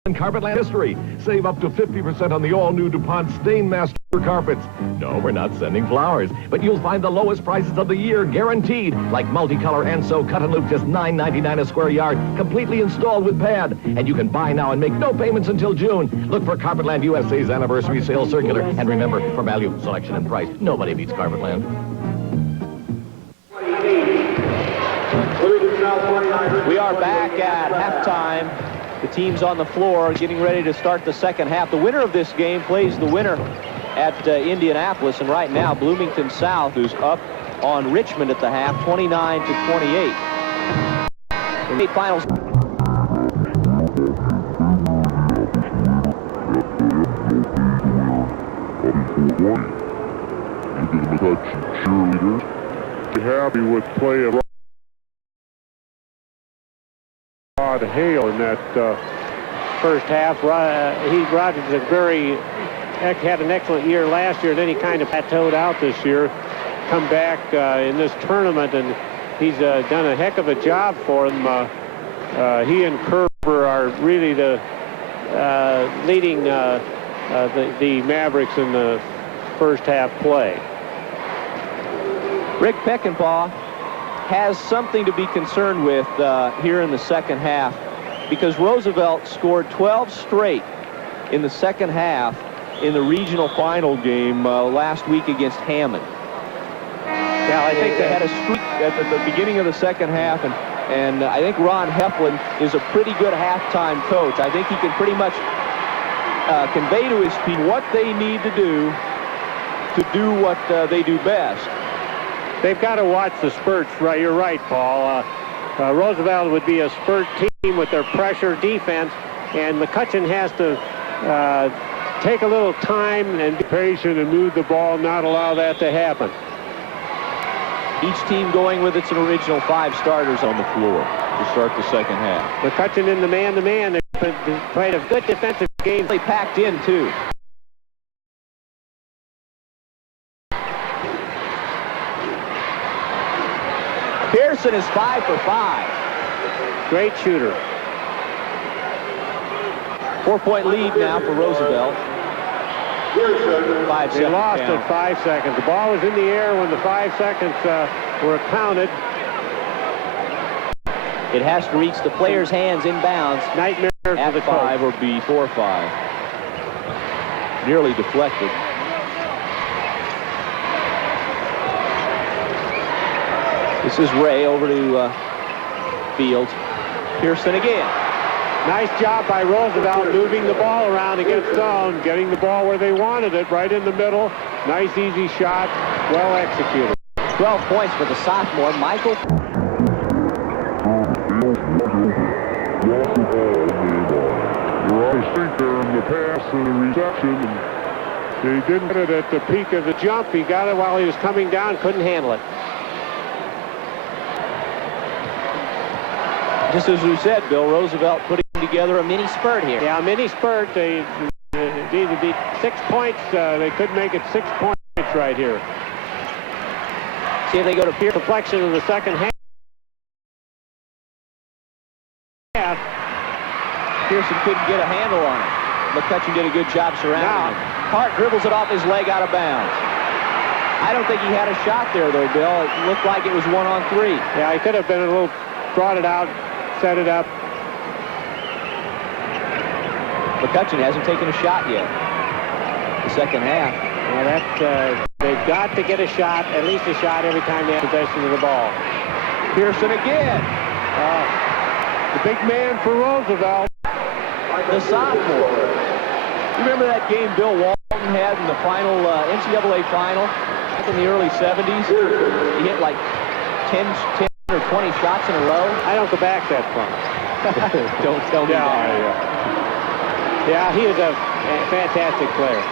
And Carpetland history. Save up to 50% on the all-new DuPont Stainmaster carpets. No, we're not sending flowers, but you'll find the lowest prices of the year guaranteed, like multicolor Anso cut and loop, just $9.99 a square yard, completely installed with pad. And you can buy now and make no payments until June. Look for Carpetland USA's anniversary sale circular. And remember, for value, selection, and price, nobody beats Carpetland. We are back at halftime. The team's on the floor getting ready to start the second half. The winner of this game plays the winner at Indianapolis, and right now Bloomington South, who's up on Richmond at the half, 29-28. The state finals. Cheerleaders. Be happy with play of Rod Hale in that first half. Rogers had an excellent year last year, then he kind of plateaued out this year. Come back in this tournament, and he's done a heck of a job for them. He and Kerber are really the leading the Mavericks in the first half play. Rick Peckinpah has something to be concerned with here in the second half, because Roosevelt scored 12 straight in the second half in the regional final game last week against Hammond. Yeah, I think they had a streak at the beginning of the second half, and I think Ron Heflin is a pretty good halftime coach. I think he can pretty much convey to his team what they need to do what they do best. They've got to watch the spurts, right? You're right, Paul. Roosevelt would be a spurt team with their pressure defense, and McCutcheon has to take a little time and be patient and move the ball, not allow that to happen. Each team going with its original 5 starters on the floor to start the second half. McCutcheon in the man-to-man. They played a good defensive game. They packed in, too. Pearson is 5 for 5. Great shooter. 4-point lead now for Roosevelt. 5 seconds. They lost count. at 5 seconds. The ball was in the air when the 5 seconds were counted. It has to reach the player's hands inbounds. Nightmare at for the 5 coach. or before 5. Nearly deflected. This is Ray over to Fields. Pearson again. Nice job by Roosevelt moving the ball around against zone, getting the ball where they wanted it, right in the middle. Nice, easy shot, well executed. 12 points for the sophomore, Michael. Nice thinker in the pass and the reception. He didn't get it at the peak of the Jump, he got it while he was coming down, couldn't handle it. Just as we said, Bill, Roosevelt putting together a mini spurt here. Yeah, a mini spurt. They needed to beat 6 points. They could make it 6 points right here. See if they go to Pearson. Complexion in the second half. Pearson couldn't get a handle on it. McCutcheon did a good job surrounding him. Hart dribbles it off his leg out of bounds. I don't think he had a shot there, though, Bill. It looked like it was 1-on-3. Yeah, he could have been a little, brought it out, set it up. McCutcheon hasn't taken a shot yet. The second half. Well, they've got to get a shot, at least a shot every time they have possession of the ball. Pearson again. The big man for Roosevelt. The sophomore. You remember that game Bill Walton had in the final NCAA final back in the early 70s? He hit like 10 or 20 shots in a row. I don't go back that far. Don't tell me that. Yeah, he is a fantastic player.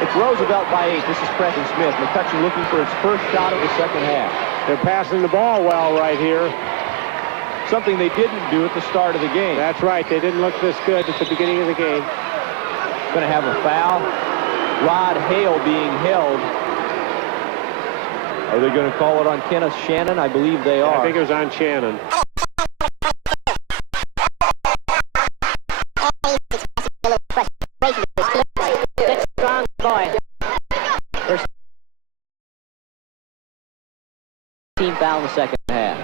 It's Roosevelt by 8. This is Preston Smith. McCutcheon looking for its first shot of the second half. They're passing the ball well right here. Something they didn't do at the start of the game. That's right. They didn't look this good at the beginning of the game. Going to have a foul. Rod Hale being held. Are they going to call it on Kenneth Shannon? I believe they are. I think it was on Shannon. Good, strong boy. First team foul in the second half.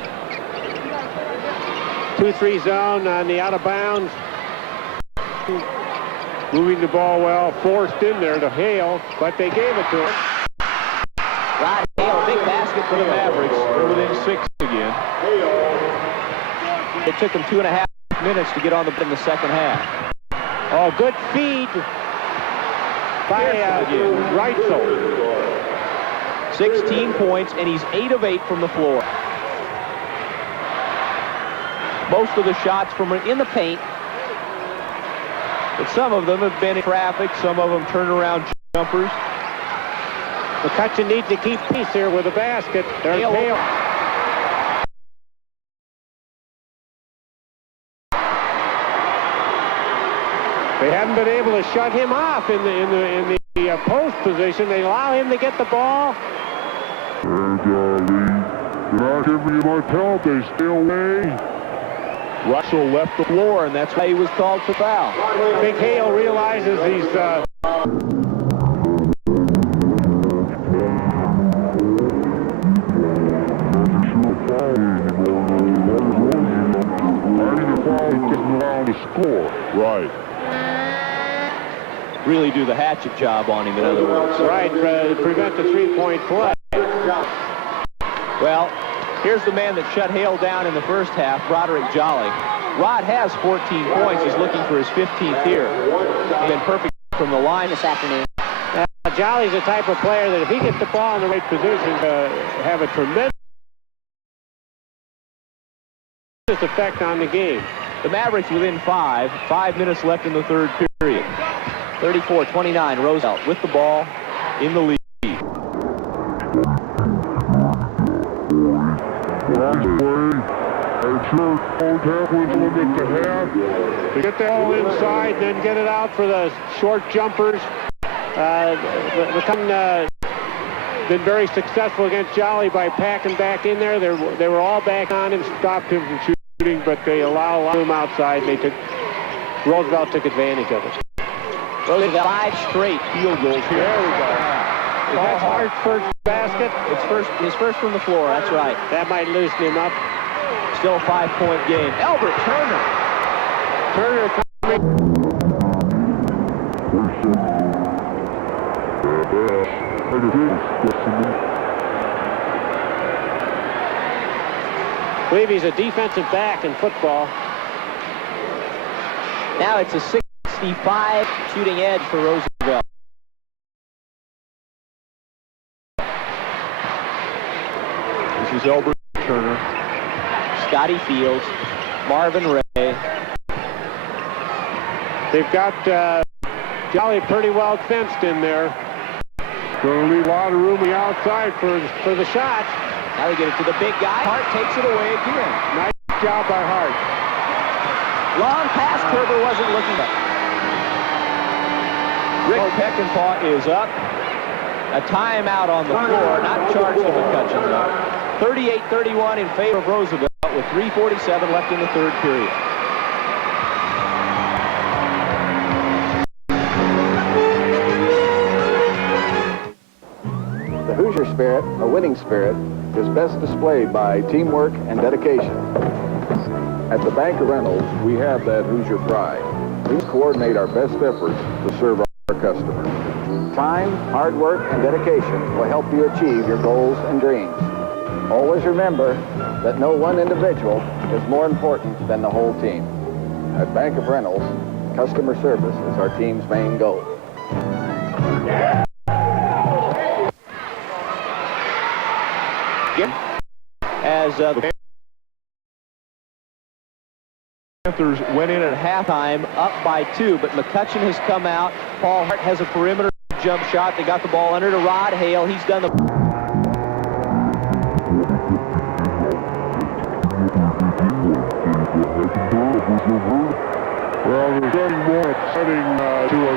2-3 zone on the out of bounds. Moving the ball well, forced in there to Hale, but they gave it to him. Rod Hale, big basket for the Mavericks. They're within 6 again. It took them 2.5 minutes to get on in the second half. Oh, good feed by Reitzel. 16 points, and he's 8 of 8 from the floor. Most of the shots from in the paint, but some of them have been in traffic, some of them turnaround jumpers. McCutcheon needs to keep peace here with the basket. There's Hale. They haven't been able to shut him off in the post position. They allow him to get the ball. They're not giving you much help. They stay away. Russell left the floor, and that's why he was called for foul. Big Hale realizes he's... score. Right. Really do the hatchet job on him, in other words. Right, prevent the three-point play. Well, here's the man that shut Hale down in the first half, Broderick Jolly. Rod has 14 points. He's looking for his 15th here. He's been perfect from the line this afternoon. Jolly's the type of player that if he gets the ball in the right position to have a tremendous effect on the game. The Mavericks within 5. 5 minutes left in the third period. 34-29, Roosevelt with the ball in the lead. To get the ball inside, then get it out for the short jumpers. Been very successful against Jolly by packing back in there. They were all back on him, stopped him from shooting, but they allow him outside. Roosevelt took advantage of it. Roosevelt 5 straight field goals here. There we go. Is that Hart's first basket? It's his first from the floor, that's right. That might loosen him up. Still a 5-point game. Albert Turner. Turner coming. I believe he's a defensive back in football. Now it's a 65 shooting edge for Roosevelt. This is Albert Turner, Scotty Fields, Marvin Ray. They've got Jolly pretty well fenced in there. Going to leave a lot of room on the outside for the shot. Now they get it to the big guy. Hart takes it away again. Nice job by Hart. Long pass, Kerber wasn't looking up. Rick Peckinpah is up. A timeout on the floor, not charged to McCutcheon though. 38-31 in favor of Roosevelt with 3:47 left in the third period. The Hoosier spirit, a winning spirit, is best displayed by teamwork and dedication. At the Bank of Reynolds, we have that Hoosier pride. We coordinate our best efforts to serve our customers. Time, hard work, and dedication will help you achieve your goals and dreams. Always remember that no one individual is more important than the whole team. At Bank of Reynolds, customer service is our team's main goal. As the Panthers went in at halftime up by 2, but McCutcheon has come out. Paul Hart has a perimeter jump shot. They got the ball under to Rod Hale. He's done the... Well, there's nothing more upsetting to a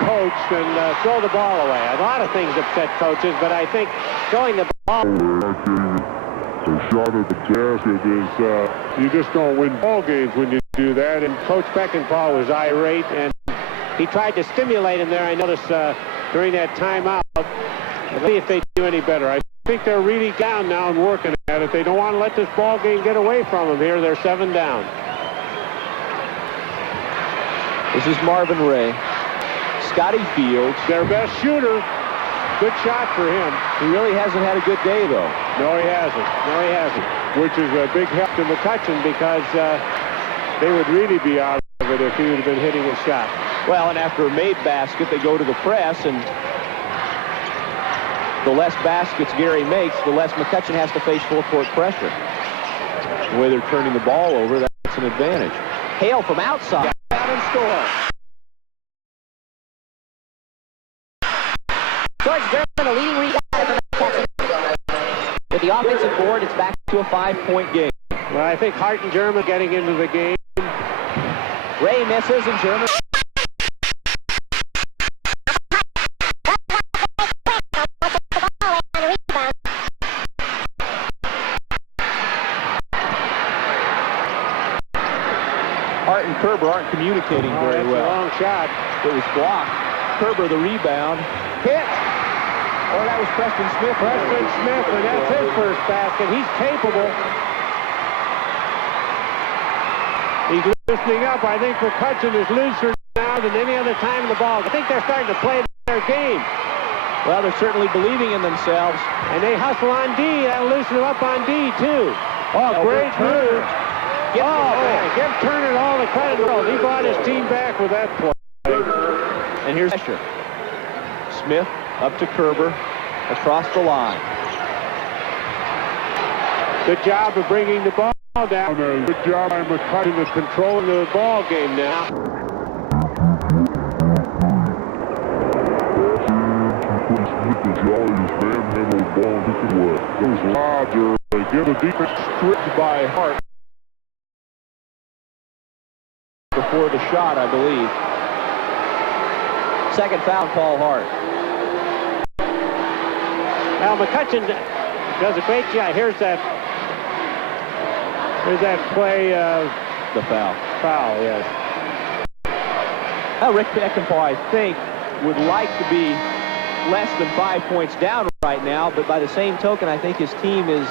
coach than throw the ball away. A lot of things upset coaches, but I think throwing the ball... A shot at the basket is, you just don't win ball games when you do that. And Coach Beckenpaul was irate, and he tried to stimulate him there. I noticed during that timeout. Let's see if they do any better. I think they're really down now and working at it. They don't want to let this ball game get away from them here. They're 7 down. This is Marvin Ray. Scotty Fields, their best shooter. Good shot for him. He really hasn't had a good day, though. No, he hasn't. No, he hasn't. Which is a big help to McCutcheon because they would really be out of it if he would have been hitting a shot. Well, and after a made basket, they go to the press, and the less baskets Gary makes, the less McCutcheon has to face full court pressure. The way they're turning the ball over, that's an advantage. Hale from outside. Down and score. George German, a leading rebounder for McCutcheon. With the offensive board, it's back to a 5-point game. Well, I think Hart and German getting into the game. Ray misses, and German... Hart and Kerber aren't communicating very well. That's a long shot. It was blocked. Kerber the rebound. Hit! Oh, that was Preston Smith. Preston Smith, and that's his first basket. He's capable. He's loosening up. I think McCutcheon is looser now than any other time in the ball. I think they're starting to play their game. Well, they're certainly believing in themselves. And they hustle on D. That'll loosen them up on D, too. Oh, great move. Man, give Turner all the credit in the world. He brought his team back with that play. And here's pressure. Smith up to Kerber, across the line. Good job of bringing the ball down. Good job by McCutcheon of controlling the ball game now. Give the defense stripped by Hart. Before the shot, I believe. Second foul, Paul Hart. Now McCutcheon does a great job. Here's that play. The foul. Foul, yes. Rick Beckenpaul, I think, would like to be less than 5 points down right now, but by the same token, I think his team is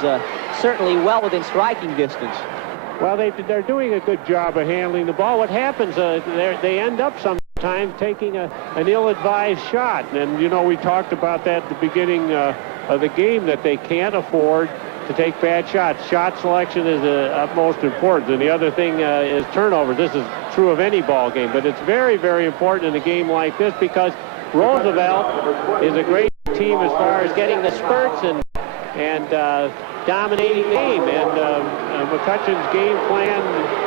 certainly well within striking distance. Well, they're doing a good job of handling the ball. What happens, they end up sometimes taking an ill-advised shot. And, you know, we talked about that at the beginning of the game, that they can't afford to take bad shots. Shot selection is utmost important. And the other thing is turnovers. This is true of any ball game. But it's very, very important in a game like this because Roosevelt is a great team as far as getting the spurts and dominating the game. And McCutcheon's game plan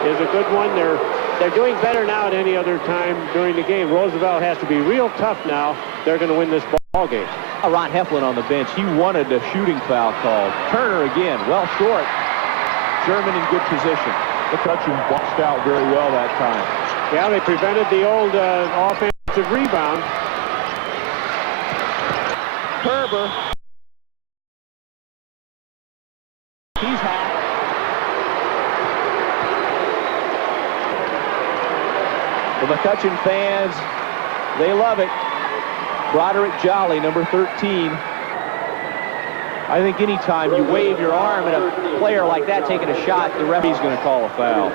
is a good one. They're doing better now than any other time during the game. Roosevelt has to be real tough now. They're going to win this ball game. Ron Heflin on the bench. He wanted a shooting foul called. Turner again, well short. German in good position. McCutcheon boxed out very well that time. Yeah, they prevented the old offensive rebound. Kerber. He's hot. The McCutcheon fans, they love it. Broderick Jolly, number 13. I think anytime you wave your arm at a player like that taking a shot, the referee's going to call a foul.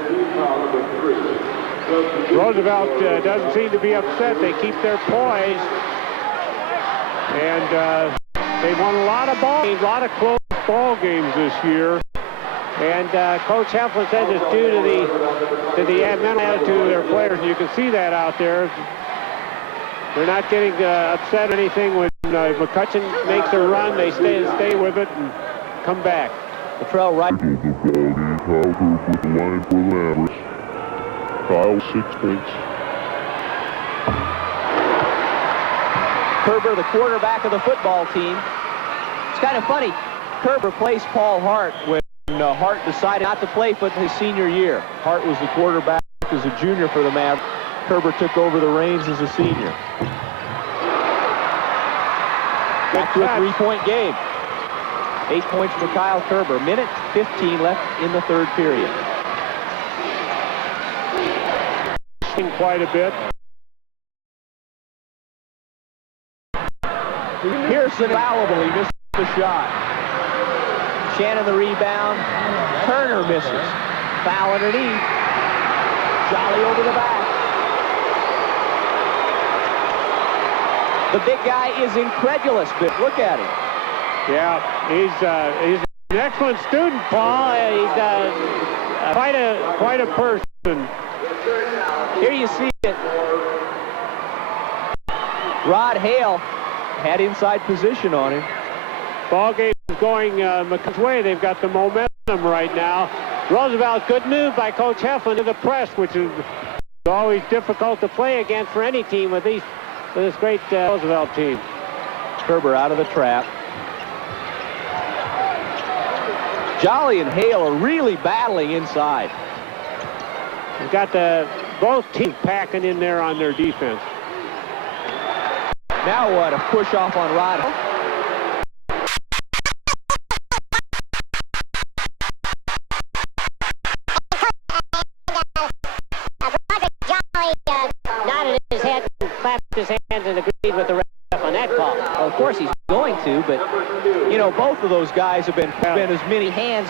Roosevelt doesn't seem to be upset. They keep their poise. And they won a lot of ball games, a lot of close ball games this year. And Coach Heflin says it's due to the mental attitude of their players. And you can see that out there. They're not getting upset or anything when McCutcheon makes a run. They stay with it and come back. The trail right. With the line for the Mavericks. Kyle, 6 points. Kerber, the quarterback of the football team. It's kind of funny. Kerber replaced Paul Hart when Hart decided not to play for his senior year. Hart was the quarterback as a junior for the Mavericks. Kerber took over the reins as a senior. Back to a 3-point game. 8 points for Kyle Kerber. Minute 15 left in the third period. Quite a bit. Pearson foulable. He missed the shot. Shannon the rebound. Turner misses. Foul underneath. Jolly over the back. The big guy is incredulous, but look at him. Yeah, he's an excellent student, Paul. He's quite a person. Here you see it. Rod Hale had inside position on him. Ball game is going McCutcheon's way. They've got the momentum right now. Roosevelt, good move by Coach Heflin to the press, which is always difficult to play against for any team with this great Roosevelt team. Kerber out of the trap. Jolly and Hale are really battling inside. You've got both teams packing in there on their defense. Now what? A push off on Rod. Nodded his head and clapped his hands and agreed with the ref on that call. Well, of course he's going to, but you know, both of those guys have been as many hands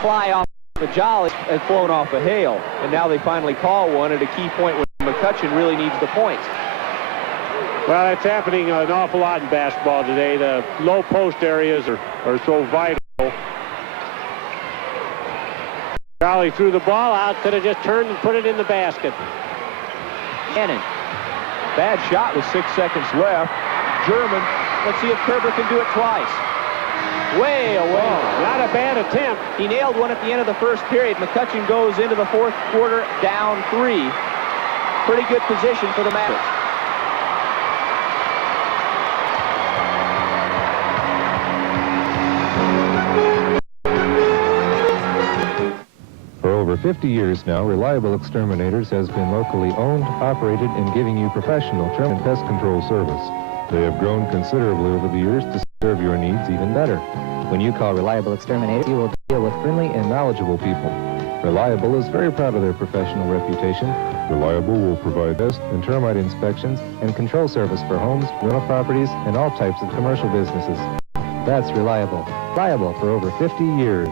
fly off the Jolly as flown off a Hale, and now they finally call one at a key point when McCutcheon really needs the points. Well, it's happening an awful lot in basketball today. The low post areas are so vital. Jolly threw the ball out, could have just turned and put it in the basket. Cannon. Bad shot with 6 seconds left. German. Let's see if Kerber can do it twice. Way away. Oh, not a bad attempt. He nailed one at the end of the first period. McCutcheon goes into the fourth quarter down 3. Pretty good position for the Mavericks. For over 50 years now, Reliable Exterminators has been locally owned, operated, and giving you professional term and pest control service. They have grown considerably over the years to serve your needs even better. When you call Reliable Exterminators, you will deal with friendly and knowledgeable people. Reliable is very proud of their professional reputation. Reliable will provide pest and termite inspections and control service for homes, rental properties, and all types of commercial businesses. That's Reliable. Reliable for over 50 years.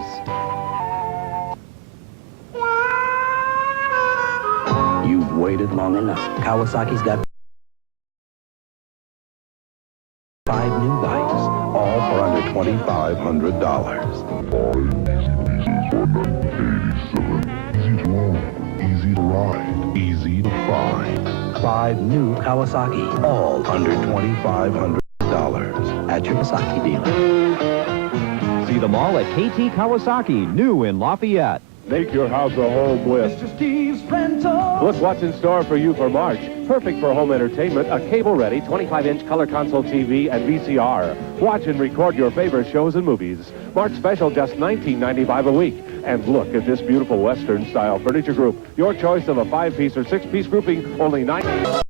You've waited long enough. Kawasaki's got 5 new bikes, all for under $2,500. Easy to own, easy to ride, easy to find. 5 new Kawasaki, all under $2,500 at your Kawasaki dealer. See them all at KT Kawasaki, new in Lafayette. Make your house a home with Mr. Steve's Rental. Look what's in store for you for March. Perfect for home entertainment, a cable-ready 25-inch color console TV and VCR. Watch and record your favorite shows and movies. March special, just $19.95 a week. And look at this beautiful Western-style furniture group. Your choice of a 5-piece or 6-piece grouping, only $9.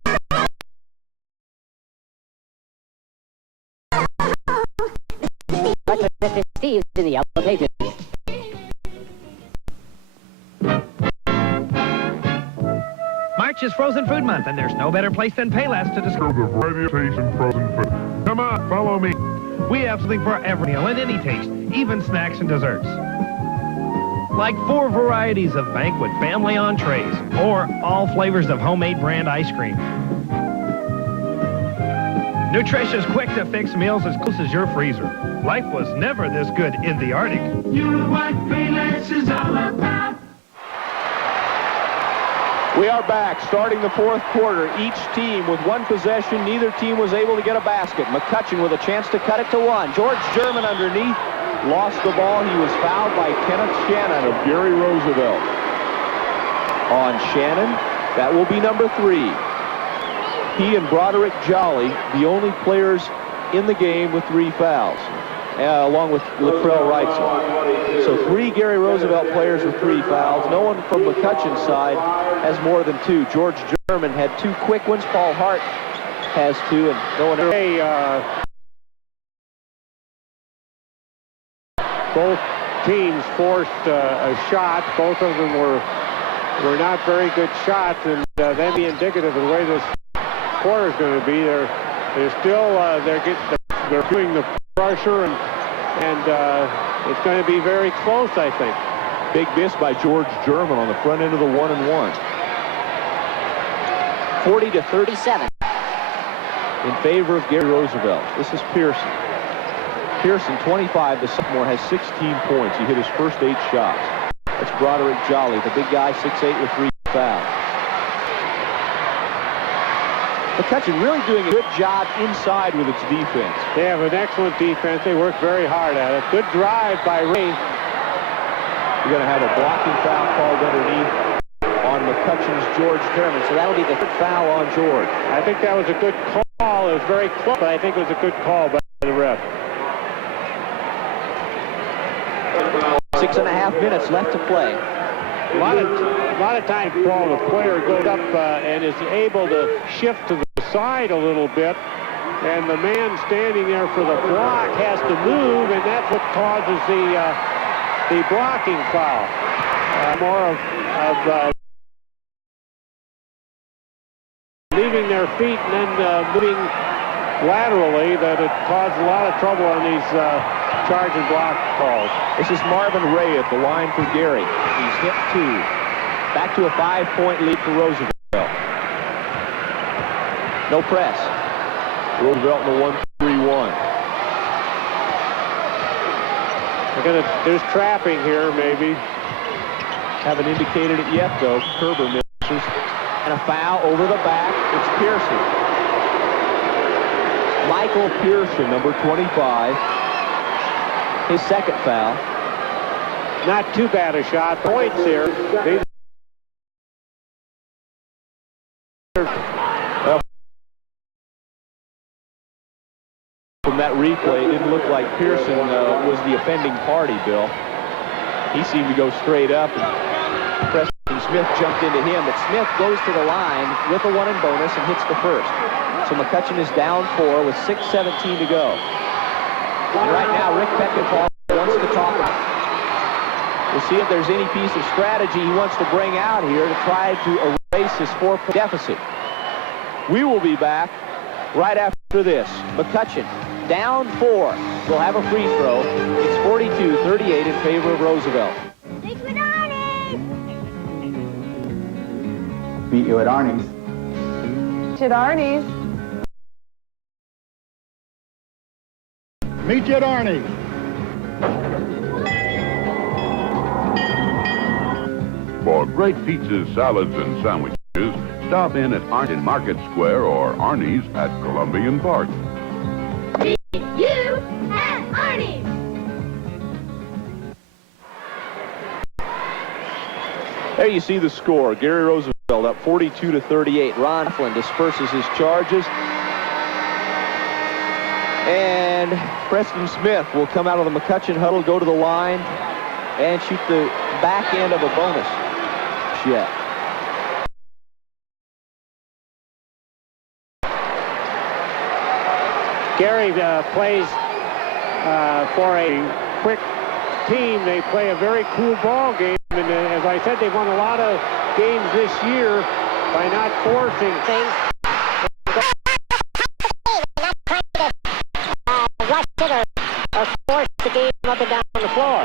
Mr. Steve's in the yellow pages. March is Frozen Food Month, and there's no better place than Payless to discover The variety of taste in frozen food. Come on, follow me. We have something for every meal and any taste, even snacks and desserts. Like 4 varieties of banquet family entrees, or all flavors of homemade brand ice cream. Nutritious, quick-to-fix meals as close as your freezer. Life was never this good in the Arctic. You're what Payless is all about. We are back, starting the fourth quarter. Each team with one possession. Neither team was able to get a basket. McCutcheon with a chance to cut it to one. George German underneath. Lost the ball. He was fouled by Kenneth Shannon of Gary Roosevelt. On Shannon, that will be number 3. He and Broderick Jolly, the only players in the game with 3 fouls, along with Latrell Wrightson. So 3 Gary Roosevelt players with 3 fouls. No one from McCutcheon's side has more than 2. George German had 2 quick ones. Paul Hart has 2, and no one else. Both teams forced a shot. Both of them were not very good shots, and that be indicative of the way this quarter is going to be. They're still they're doing the pressure, and it's going to be very close, I think. Big miss by George German on the front end of the 1-and-1. 40-37 in favor of Gary Roosevelt. This is Pearson. Pearson, 25, the sophomore, has 16 points. He hit his first 8 shots. That's Broderick Jolly, the big guy, 6'8", with 3 fouls. McCutcheon really doing a good job inside with its defense. They have an excellent defense. They work very hard at it. Good drive by Ray. You're going to have a blocking foul called underneath on McCutcheon's George German, so that'll be the 3rd foul on George. I think that was a good call. It was very close, but I think it was a good call by the ref. 6.5 minutes left to play. A lot of times, Paul, the player goes up and is able to shift to the side a little bit, and the man standing there for the block has to move, and that's what causes the blocking foul. More of leaving their feet and then moving laterally, that it caused a lot of trouble on these charge and block calls. This is Marvin Ray at the line for Gary. He's hit 2. Back to a 5-point lead for Roosevelt. No press. Roosevelt in the 1-3-1. There's trapping here, maybe. Haven't indicated it yet, though. Kerber misses. And a foul over the back. It's Pearson. Michael Pearson, number 25. His 2nd foul. Not too bad a shot. Points here. From that replay, it didn't look like Pearson was the offending party, Bill. He seemed to go straight up, and Preston Smith jumped into him, but Smith goes to the line with a 1 in bonus and hits the 1st. So McCutcheon is down 4 with 6:17 to go. And right now, Rick Peckinpah wants to talk about it. We'll see if there's any piece of strategy he wants to bring out here to try to erase his 4-point deficit. We will be back right after this. McCutcheon down 4. We'll have a free throw. It's 42-38 in favor of Roosevelt. Meet you at Arnie's. At Arnie's. Meet you at Arnie's. For great pizzas, salads, and sandwiches, stop in at Arnie's in Market Square or Arnie's at Columbian Park. Meet you at Arnie's. There you see the score. Gary Roosevelt up 42-38. Ron Flynn disperses his charges. And Preston Smith will come out of the McCutcheon huddle, go to the line, and shoot the back end of a bonus shot. Gary plays for a quick team. They play a very cool ball game, and as I said, they've won a lot of games this year by not forcing things. Rush it or force the game up and down the floor.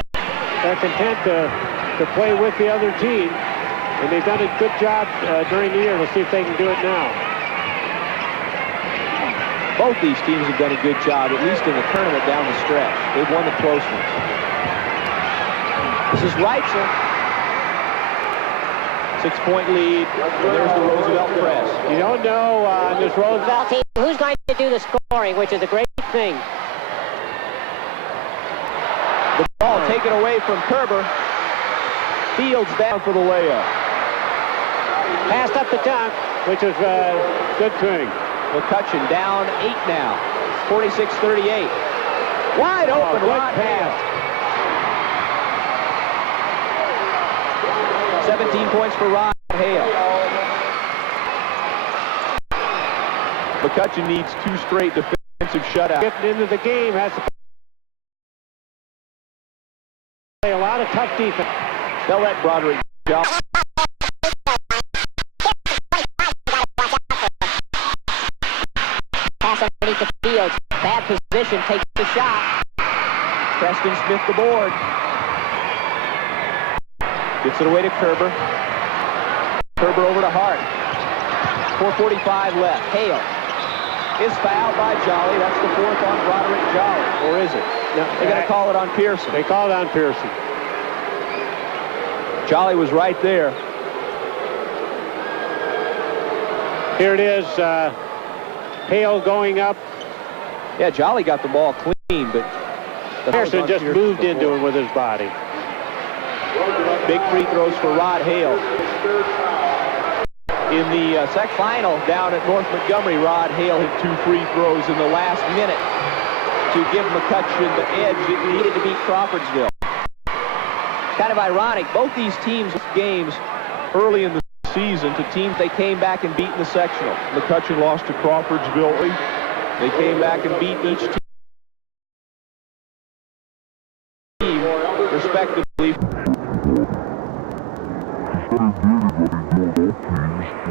They're content to play with the other team, and they've done a good job during the year. We'll see if they can do it now. Both these teams have done a good job, at least in the tournament down the stretch. They've won the close ones. This is Reitzel. 6-point lead. And there's the Roosevelt press. You don't know on this Roosevelt team who's going to do the scoring, which is a great thing. The ball taken away from Kerber. Fields down for the layup. Passed up the dunk, which is a good thing. McCutcheon down 8 now. 46-38. Wide open. Good Rod pass. 17 points for Rod Hale. McCutcheon needs 2 straight defensive shutouts. Getting into the game has to play a lot of tough defense. They'll let Broderick jump. Pass underneath the field. Bad position, takes the shot. Preston Smith the board. Gets it away to Kerber. Kerber over to Hart. 4:45 left. Hale is fouled by Jolly. That's the 4th on Broderick Jolly. Or is it? No, they're going to call it on Pearson. They call it on Pearson. Jolly was right there. Here it is. Hale going up. Yeah, Jolly got the ball clean, but Pearson just moved into it with his body. Big free throws for Rod Hale. In the final down at North Montgomery, Rod Hale hit 2 free throws in the last minute to give McCutcheon the edge it needed to beat Crawfordsville. Kind of ironic, both these teams games early in the season to teams they came back and beat in the sectional. McCutcheon lost to Crawfordsville. They came back and beat each team respectively.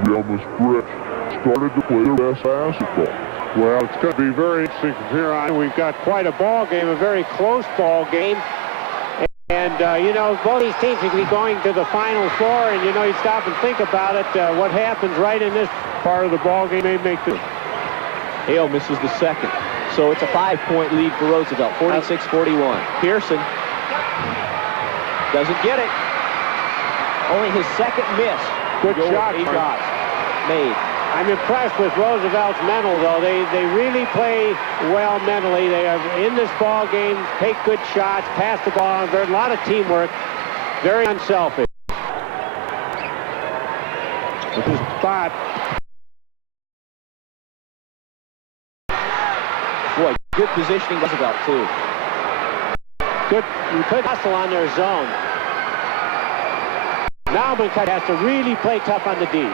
Down the stretch, started to play their best basketball. Well, it's going to be very interesting from here on. We've got quite a ball game, a very close ball game. And, you know, both these teams could be going to the Final Four, and, you know, you stop and think about it. What happens right in this part of the ball game may make this. Hale misses the second. So it's a 5-point lead for Roosevelt, 46-41. Pearson doesn't get it. Only his second miss. Good shot. 8 shots made. I'm impressed with Roosevelt's mental, though. They really play well mentally. They are in this ball game, take good shots, pass the ball. There's a lot of teamwork. Very unselfish. With his spot. Boy, good positioning Roosevelt, too. Good hustle on their zone. Now McCutcheon has to really play tough on the D.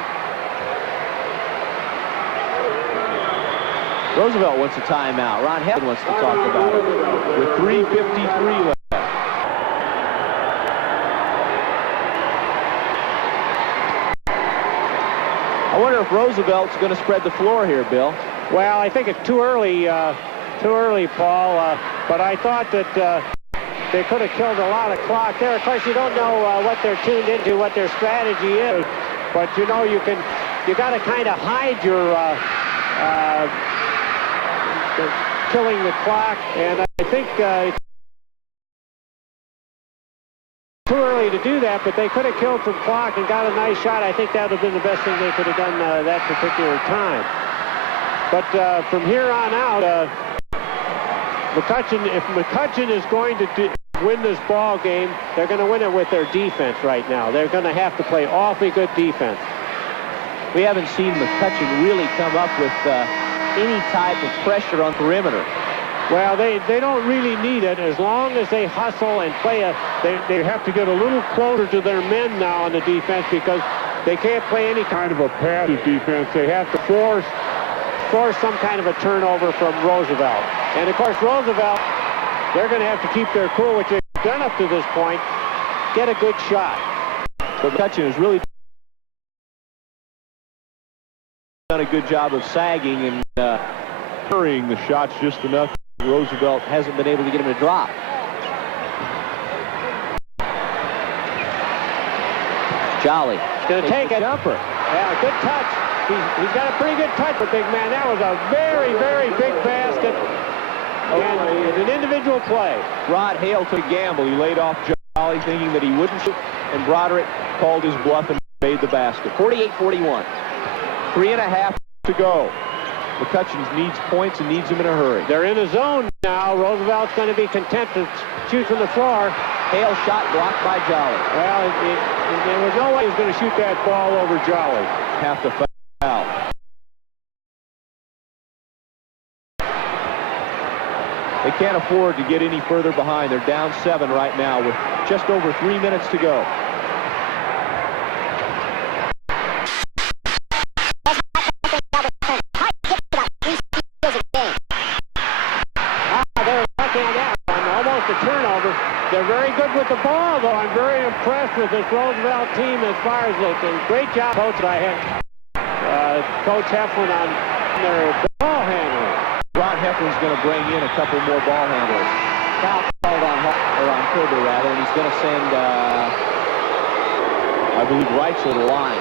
Roosevelt wants a timeout. Ron Helen wants to talk about it. With 3:53 left. I wonder if Roosevelt's going to spread the floor here, Bill. Well, I think it's too early, Paul. But I thought that they could have killed a lot of clock there. Of course, you don't know what they're tuned into, what their strategy is. But you know, you got to kind of hide your killing the clock. And I think it's too early to do that. But they could have killed some clock and got a nice shot. I think that would have been the best thing they could have done that particular time. But from here on out, McCutcheon, if McCutcheon is going to win this ball game, they're going to win it with their defense right now. They're going to have to play awfully good defense. We haven't seen McCutcheon really come up with any type of pressure on perimeter. Well, they don't really need it as long as they hustle and play. They have to get a little closer to their men now on the defense because they can't play any kind of a passive defense. They have to force some kind of a turnover from Roosevelt. And, of course, Roosevelt, they're going to have to keep their cool, which they've done up to this point, get a good shot. But McCutcheon has really done a good job of sagging and hurrying the shots just enough. Roosevelt hasn't been able to get him to drop. Jolly. He's going to take it. Jumper. Yeah, good touch. He's got a pretty good touch, but big man, that was a very, very big basket. And it's an individual play. Rod Hale took a gamble. He laid off Jolly thinking that he wouldn't shoot, and Broderick called his bluff and made the basket. 48-41. 3.5 to go. McCutcheon needs points and needs them in a hurry. They're in a zone now. Roosevelt's going to be content to shoot from the floor. Hale shot blocked by Jolly. Well, there was no way he was going to shoot that ball over Jolly. Have to foul. They can't afford to get any further behind. They're down 7 right now with just over 3 minutes to go. They're lucky on that one. Almost a turnover. They're very good with the ball, though. I'm very impressed with this Roosevelt team as far as the great job coach I had. Coach Heflin on their ball handling. Ron Heflin's going to bring in a couple more ball handlers. Foul called on Kerber, rather, and he's going to send, I believe, Reitzel to the line.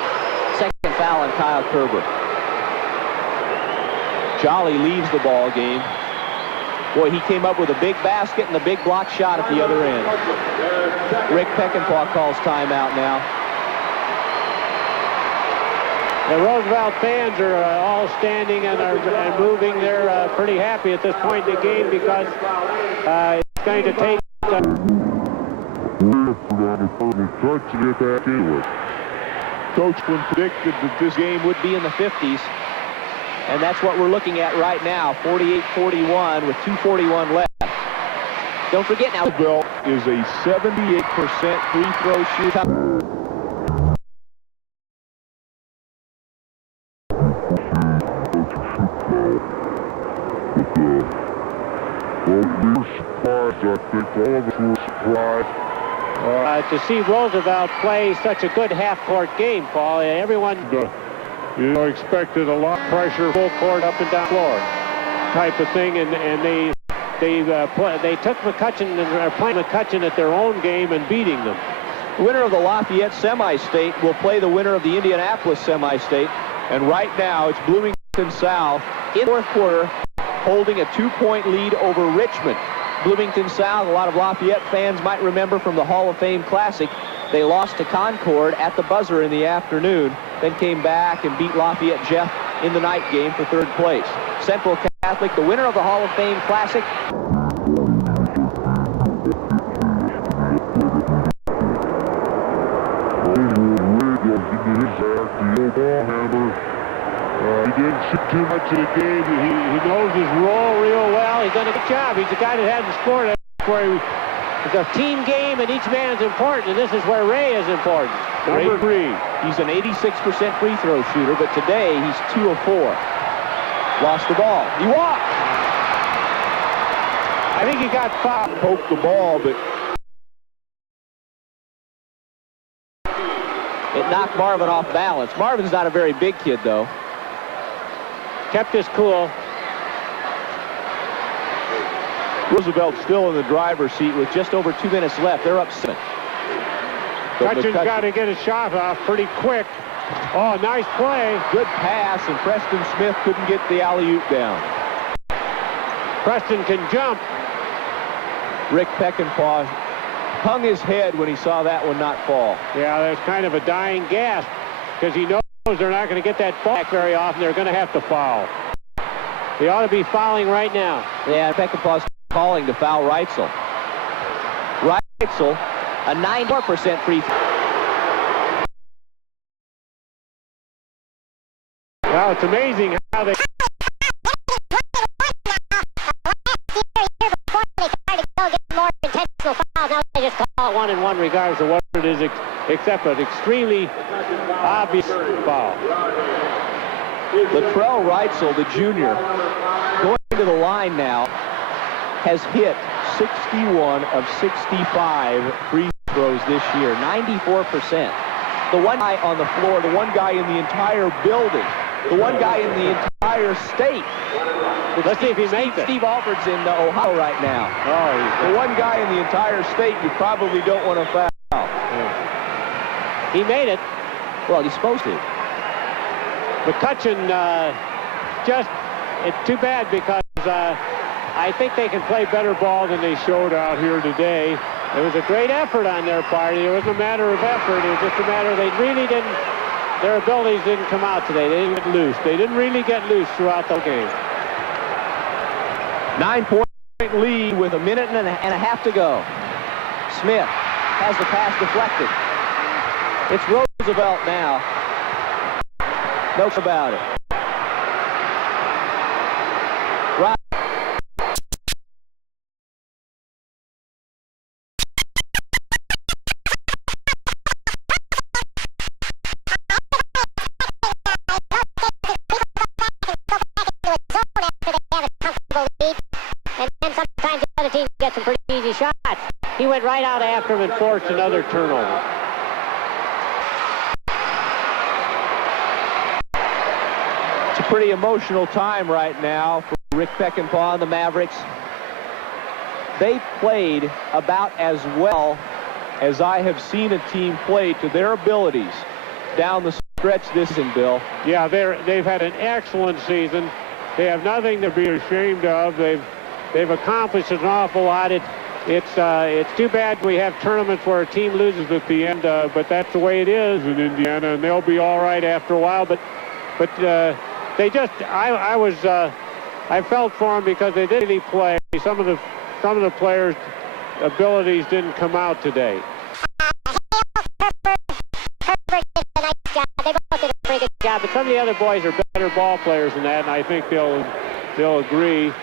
Second foul on Kyle Kerber. Jolly leaves the ball game. Boy, he came up with a big basket and a big block shot at the other end. Rick Peckinpah calls timeout now. The Roosevelt fans are all standing and moving. They're pretty happy at this point in the game because it's going to take... Coach predicted that this game would be in the 50s, and that's what we're looking at right now, 48-41 with 2:41 left. Don't forget now, Roosevelt is a 78% free throw shooter. To see Roosevelt play such a good half-court game, Paul, everyone... expected a lot of pressure, full court, up and down floor type of thing, and they took McCutcheon and are playing McCutcheon at their own game and beating them. The winner of the Lafayette semi-state will play the winner of the Indianapolis semi-state, and right now it's Bloomington South in the fourth quarter holding a 2-point lead over Richmond. Bloomington South, a lot of Lafayette fans might remember from the Hall of Fame Classic. They lost to Concord at the buzzer in the afternoon, then came back and beat Lafayette Jeff in the night game for third place. Central Catholic, the winner of the Hall of Fame Classic. He didn't shoot too much of the game. He knows his role real well. He's done a good job. He's the guy that hasn't scored. Where it's a team game, and each man's important, and this is where Ray is important. Number 3. He's an 86% free throw shooter, but today he's 2 of 4. Lost the ball. He walked. I think he got fouled. Poked the ball, but it knocked Marvin off balance. Marvin's not a very big kid, though. Kept his cool. Roosevelt still in the driver's seat with just over 2 minutes left. They're up 7. McCutcheon's got to get a shot off pretty quick. Oh, nice play. Good pass, and Preston Smith couldn't get the alley-oop down. Preston can jump. Rick Peckinpah hung his head when he saw that one not fall. Yeah, there's kind of a dying gasp because he knows they're not going to get that ball back very often. They're going to have to foul. They ought to be fouling right now. Yeah, Peckinpah's calling to foul Reitzel. Reitzel, a 94% free throw. Well, it's amazing how they... Now they just call 1-and-1 regardless of what it is, except an extremely obvious foul. Latrell Reitzel, the junior, going to the line now, has hit 61 of 65 free throws this year, 94%. The one guy on the floor, the one guy in the entire building, the one guy in the entire state. Let's see if he makes it. Steve Alford's in Ohio right now. Oh, the one guy in the entire state you probably don't want to foul. Yeah. He made it. Well, he's supposed to. McCutcheon it's too bad because I think they can play better ball than they showed out here today. It was a great effort on their part. It wasn't a matter of effort. It was just a matter they really didn't, their abilities didn't come out today. They didn't get loose. They didn't really get loose throughout the game. 9-point lead with a minute and a half to go. Smith has the pass deflected. It's Roosevelt now. No doubt about it. Right. And then sometimes the other team gets some pretty easy shots. He went right out after him and forced another turnover. It's a pretty emotional time right now for Rick Peckinpah and the Mavericks. They played about as well as I have seen a team play to their abilities down the stretch this season, Bill. Yeah, they've had an excellent season. They have nothing to be ashamed of. They've accomplished an awful lot. It's too bad we have tournaments where a team loses at the end, but that's the way it is in Indiana, and they'll be all right after a while. But they just, I felt for them because they didn't really play. Some of the players' abilities didn't come out today. They both did a pretty good job, but some of the other boys are better ball players than that, and I think they'll agree.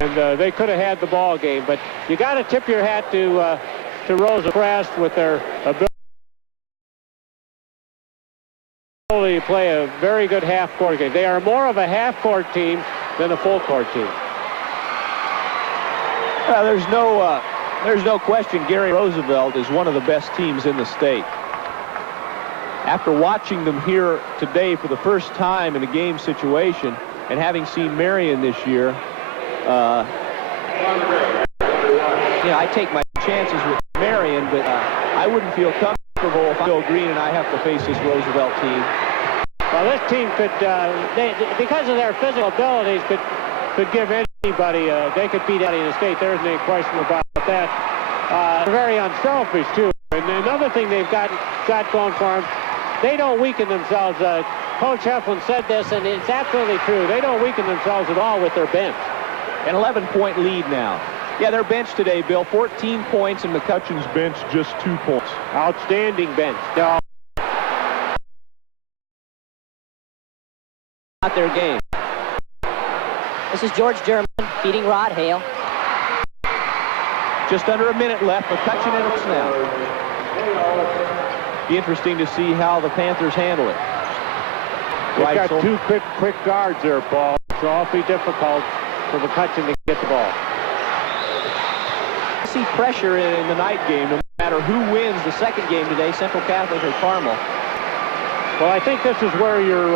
And they could have had the ball game, but you got to tip your hat to Roosevelt with their ability to play a very good half-court game. They are more of a half-court team than a full-court team. There's no question Gary Roosevelt is one of the best teams in the state. After watching them here today for the first time in a game situation and having seen Marion this year, I take my chances with Marion, but I wouldn't feel comfortable if Bill Green and I have to face this Roosevelt team. Well, this team could, because of their physical abilities, could give anybody, they could beat anybody in the state. There isn't any question about that. They're very unselfish, too. And another thing they've got going for them, they don't weaken themselves. Coach Heflin said this, and it's absolutely true. They don't weaken themselves at all with their bench. An 11-point lead now. Yeah, their bench today, Bill, 14 points, and McCutcheon's bench just 2 points. Outstanding bench. No. Not their game. This is George German beating Rod Hale. Just under a minute left. McCutcheon in it now. Be interesting to see how the Panthers handle it. They've got two quick guards there, Paul. It's awfully difficult for McCutcheon to get the ball. See pressure in the night game, no matter who wins the second game today, Central Catholic or Carmel. Well, I think this is where you're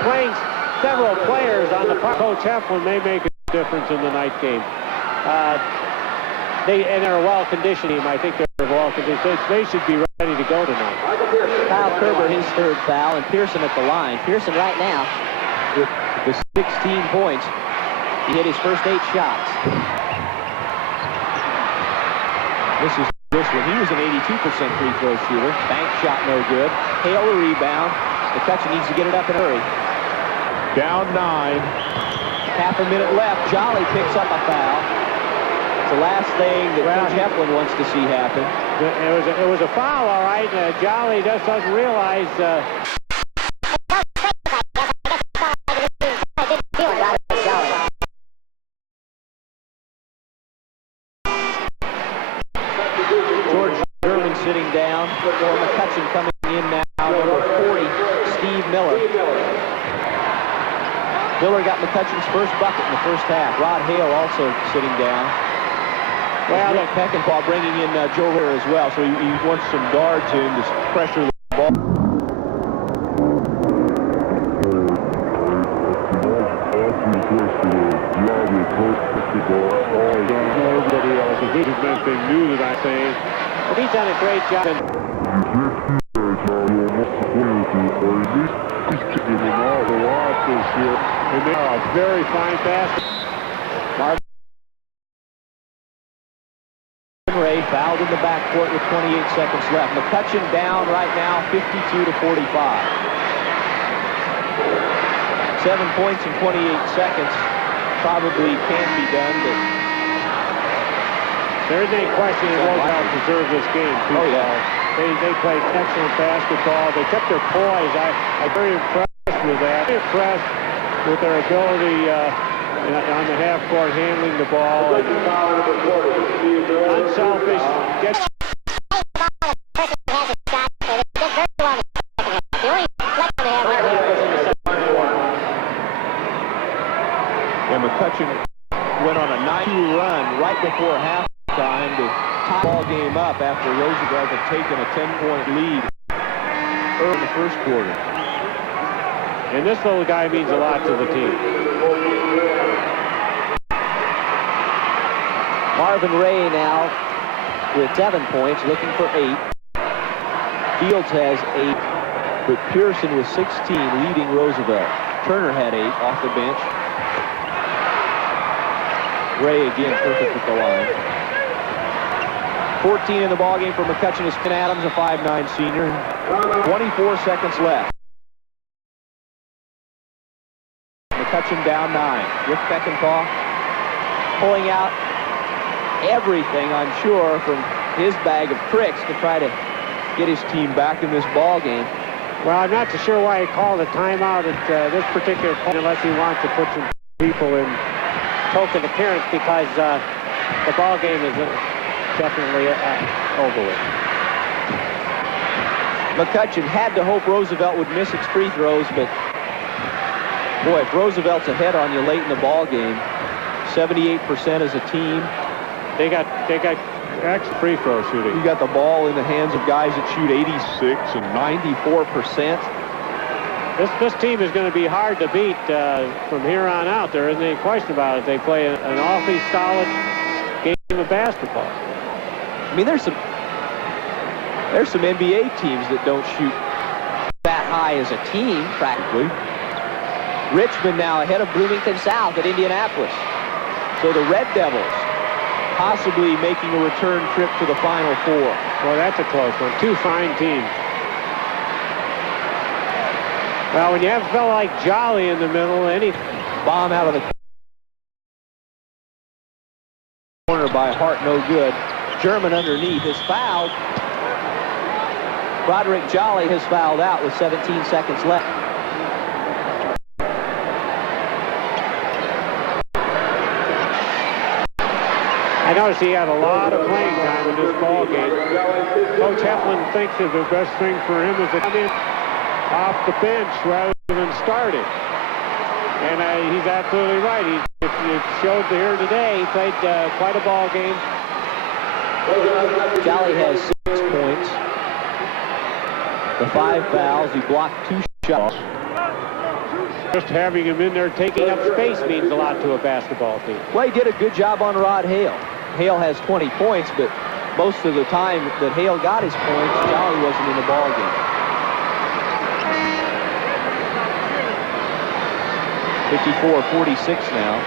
playing several players on the part. Coach Heflin may make a difference in the night game. They're a well-conditioned team. I think they're well-conditioned. They should be ready to go tonight. Kyle Kerber, his third foul, and Pearson at the line. Pearson right now with the 16 points. He hit his first 8 shots. This one. He was an 82% free throw shooter. Bank shot no good. Hale the rebound. McCutcheon needs to get it up in a hurry. Down 9. Half a minute left. Jolly picks up a foul. It's the last thing that Coach Heflin wants to see happen. It was a foul, all right. Jolly just doesn't realize. George German sitting down. For McCutcheon coming in now. Number 40, Steve Miller. Miller got McCutcheon's first bucket in the first half. Rod Hale also sitting down. Well, Rick Peckinpah bringing in Joe Ritter as well, so he wants some guards in to pressure the ball. Everybody else, the good thing new that I say, but he's done a great job. Giving all the lot this year. And they are a very fine basket. Marvin Ray fouled in the backcourt with 28 seconds left. McCutcheon down right now 52 to 45. 7 points in 28 seconds probably can be done, but there isn't any question that Roosevelt deserved this game, too. Oh, yeah. They played excellent basketball. They kept their poise. I'm very impressed with that. Very impressed with their ability on the half court handling the ball. And unselfish. And McCutcheon went on a 9-2 run right before halftime to tie the ball game up after Roosevelt had taken a 10-point lead early in the first quarter. And this little guy means a lot to the team. Marvin Ray now with 7 points, looking for 8. Fields has 8, but Pearson with 16 leading Roosevelt. Turner had 8 off the bench. Ray again perfect at the line. 14 in the ballgame for McCutcheon is Finn Adams, a 5'9" senior. 24 seconds left. McCutcheon down 9. Rick Beckenpaugh pulling out everything, I'm sure, from his bag of tricks to try to get his team back in this ball game. Well, I'm not so sure why he called a timeout at this particular point unless he wants to put some people in token appearance, because the ball game is definitely over with. McCutcheon had to hope Roosevelt would miss its free throws, but boy, if Roosevelt's ahead on you late in the ball game, 78% as a team. They got extra free throw shooting. You got the ball in the hands of guys that shoot 86 and 94%. This team is going to be hard to beat from here on out. There isn't any question about it. They play an awfully solid game of basketball. I mean, there's some NBA teams that don't shoot that high as a team, practically. Richmond now ahead of Bloomington South at Indianapolis. So the Red Devils possibly making a return trip to the Final Four. Well, that's a close one. Two fine teams. Well, when you have a fellow like Jolly in the middle, any bomb out of the corner by Hart, no good. German underneath is fouled. Roderick Jolly has fouled out with 17 seconds left. I noticed he had a lot of playing time in this ball game. Coach Heflin thinks that the best thing for him is to come in off the bench rather than starting. And he's absolutely right. It showed here today. He played quite a ball game. Jolly has 6 points. The 5 fouls. He blocked 2 shots. Just having him in there taking up space means a lot to a basketball team. Well, he did a good job on Rod Hale. Hale has 20 points, but most of the time that Hale got his points, Jolly wasn't in the ball game. 54-46 now.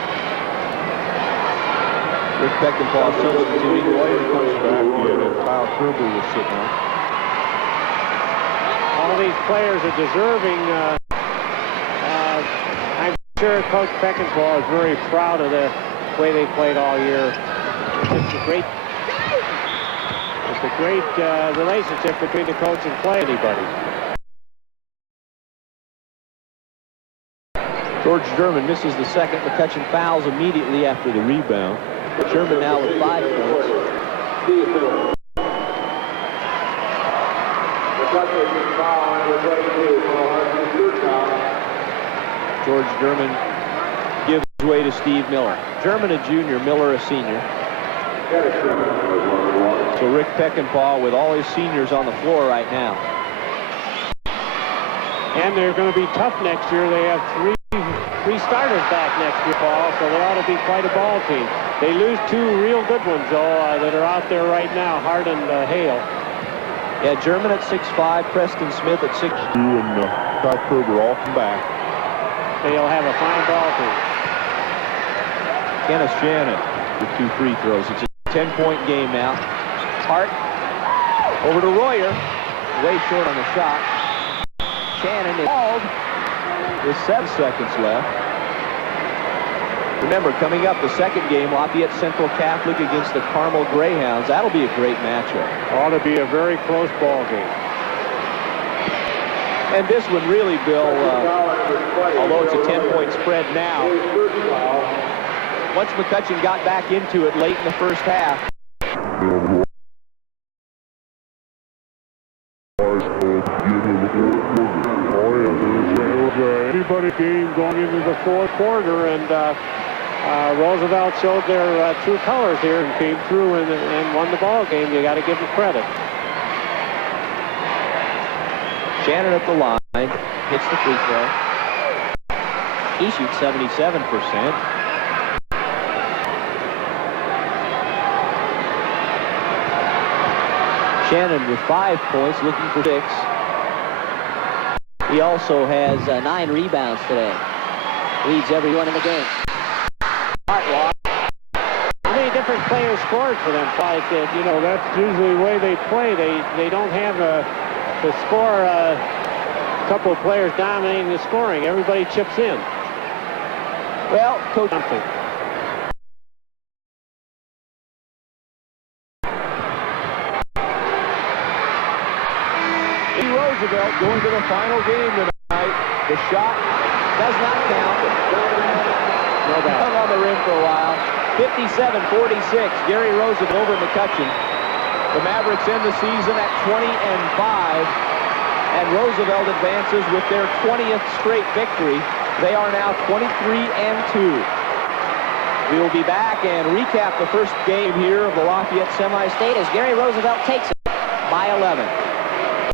Rick Beckenpaugh substituting. Player comes back in, and Kyle Kerber was sitting on. All these players are deserving. I'm sure Coach Beckenpaugh is very proud of the way they played all year. It's a great relationship between the coach and play anybody. George German misses the second. McCutcheon fouls immediately after the rebound. German now with 5 points. George German gives way to Steve Miller. German a junior, Miller a senior. So Rick Beckenpaugh with all his seniors on the floor right now. And they're going to be tough next year. They have three starters back next year, Paul, so they ought to be quite a ball team. They lose 2 real good ones, though, that are out there right now, Hart and Hale. Yeah, German at 6'5", Preston Smith at 6'2", and Scott Kruger off and back. They'll have a fine ball team. Kenneth Shannon with 2 free throws. It's a 10-point game now. Hart over to Royer. Way short on the shot. Shannon is called with 7 seconds left. Remember, coming up, the second game, Lafayette Central Catholic against the Carmel Greyhounds. That'll be a great matchup. Ought to be a very close ball game. And this one really, Bill, although it's a 10-point spread now, once McCutcheon got back into it late in the first half, Everybody game going into the fourth quarter, and Roosevelt showed their true colors here and came through and won the ball game. You got to give them credit. Shannon at the line, hits the free throw. He shoots 77%. Shannon with 5 points, looking for 6. He also has 9 rebounds today. Leads everyone in the game. How many different players scored for them? Like, you know, that's usually the way they play. They don't have to score a couple of players dominating the scoring. Everybody chips in. Well, Coach something. Roosevelt going to the final game tonight. The shot does not count. No doubt. Hung on the rim for a while. 57-46. Gary Roosevelt over McCutcheon. The Mavericks end the season at 20-5. And Roosevelt advances with their 20th straight victory. They are now 23-2. We will be back and recap the first game here of the Lafayette semi-state as Gary Roosevelt takes it by 11.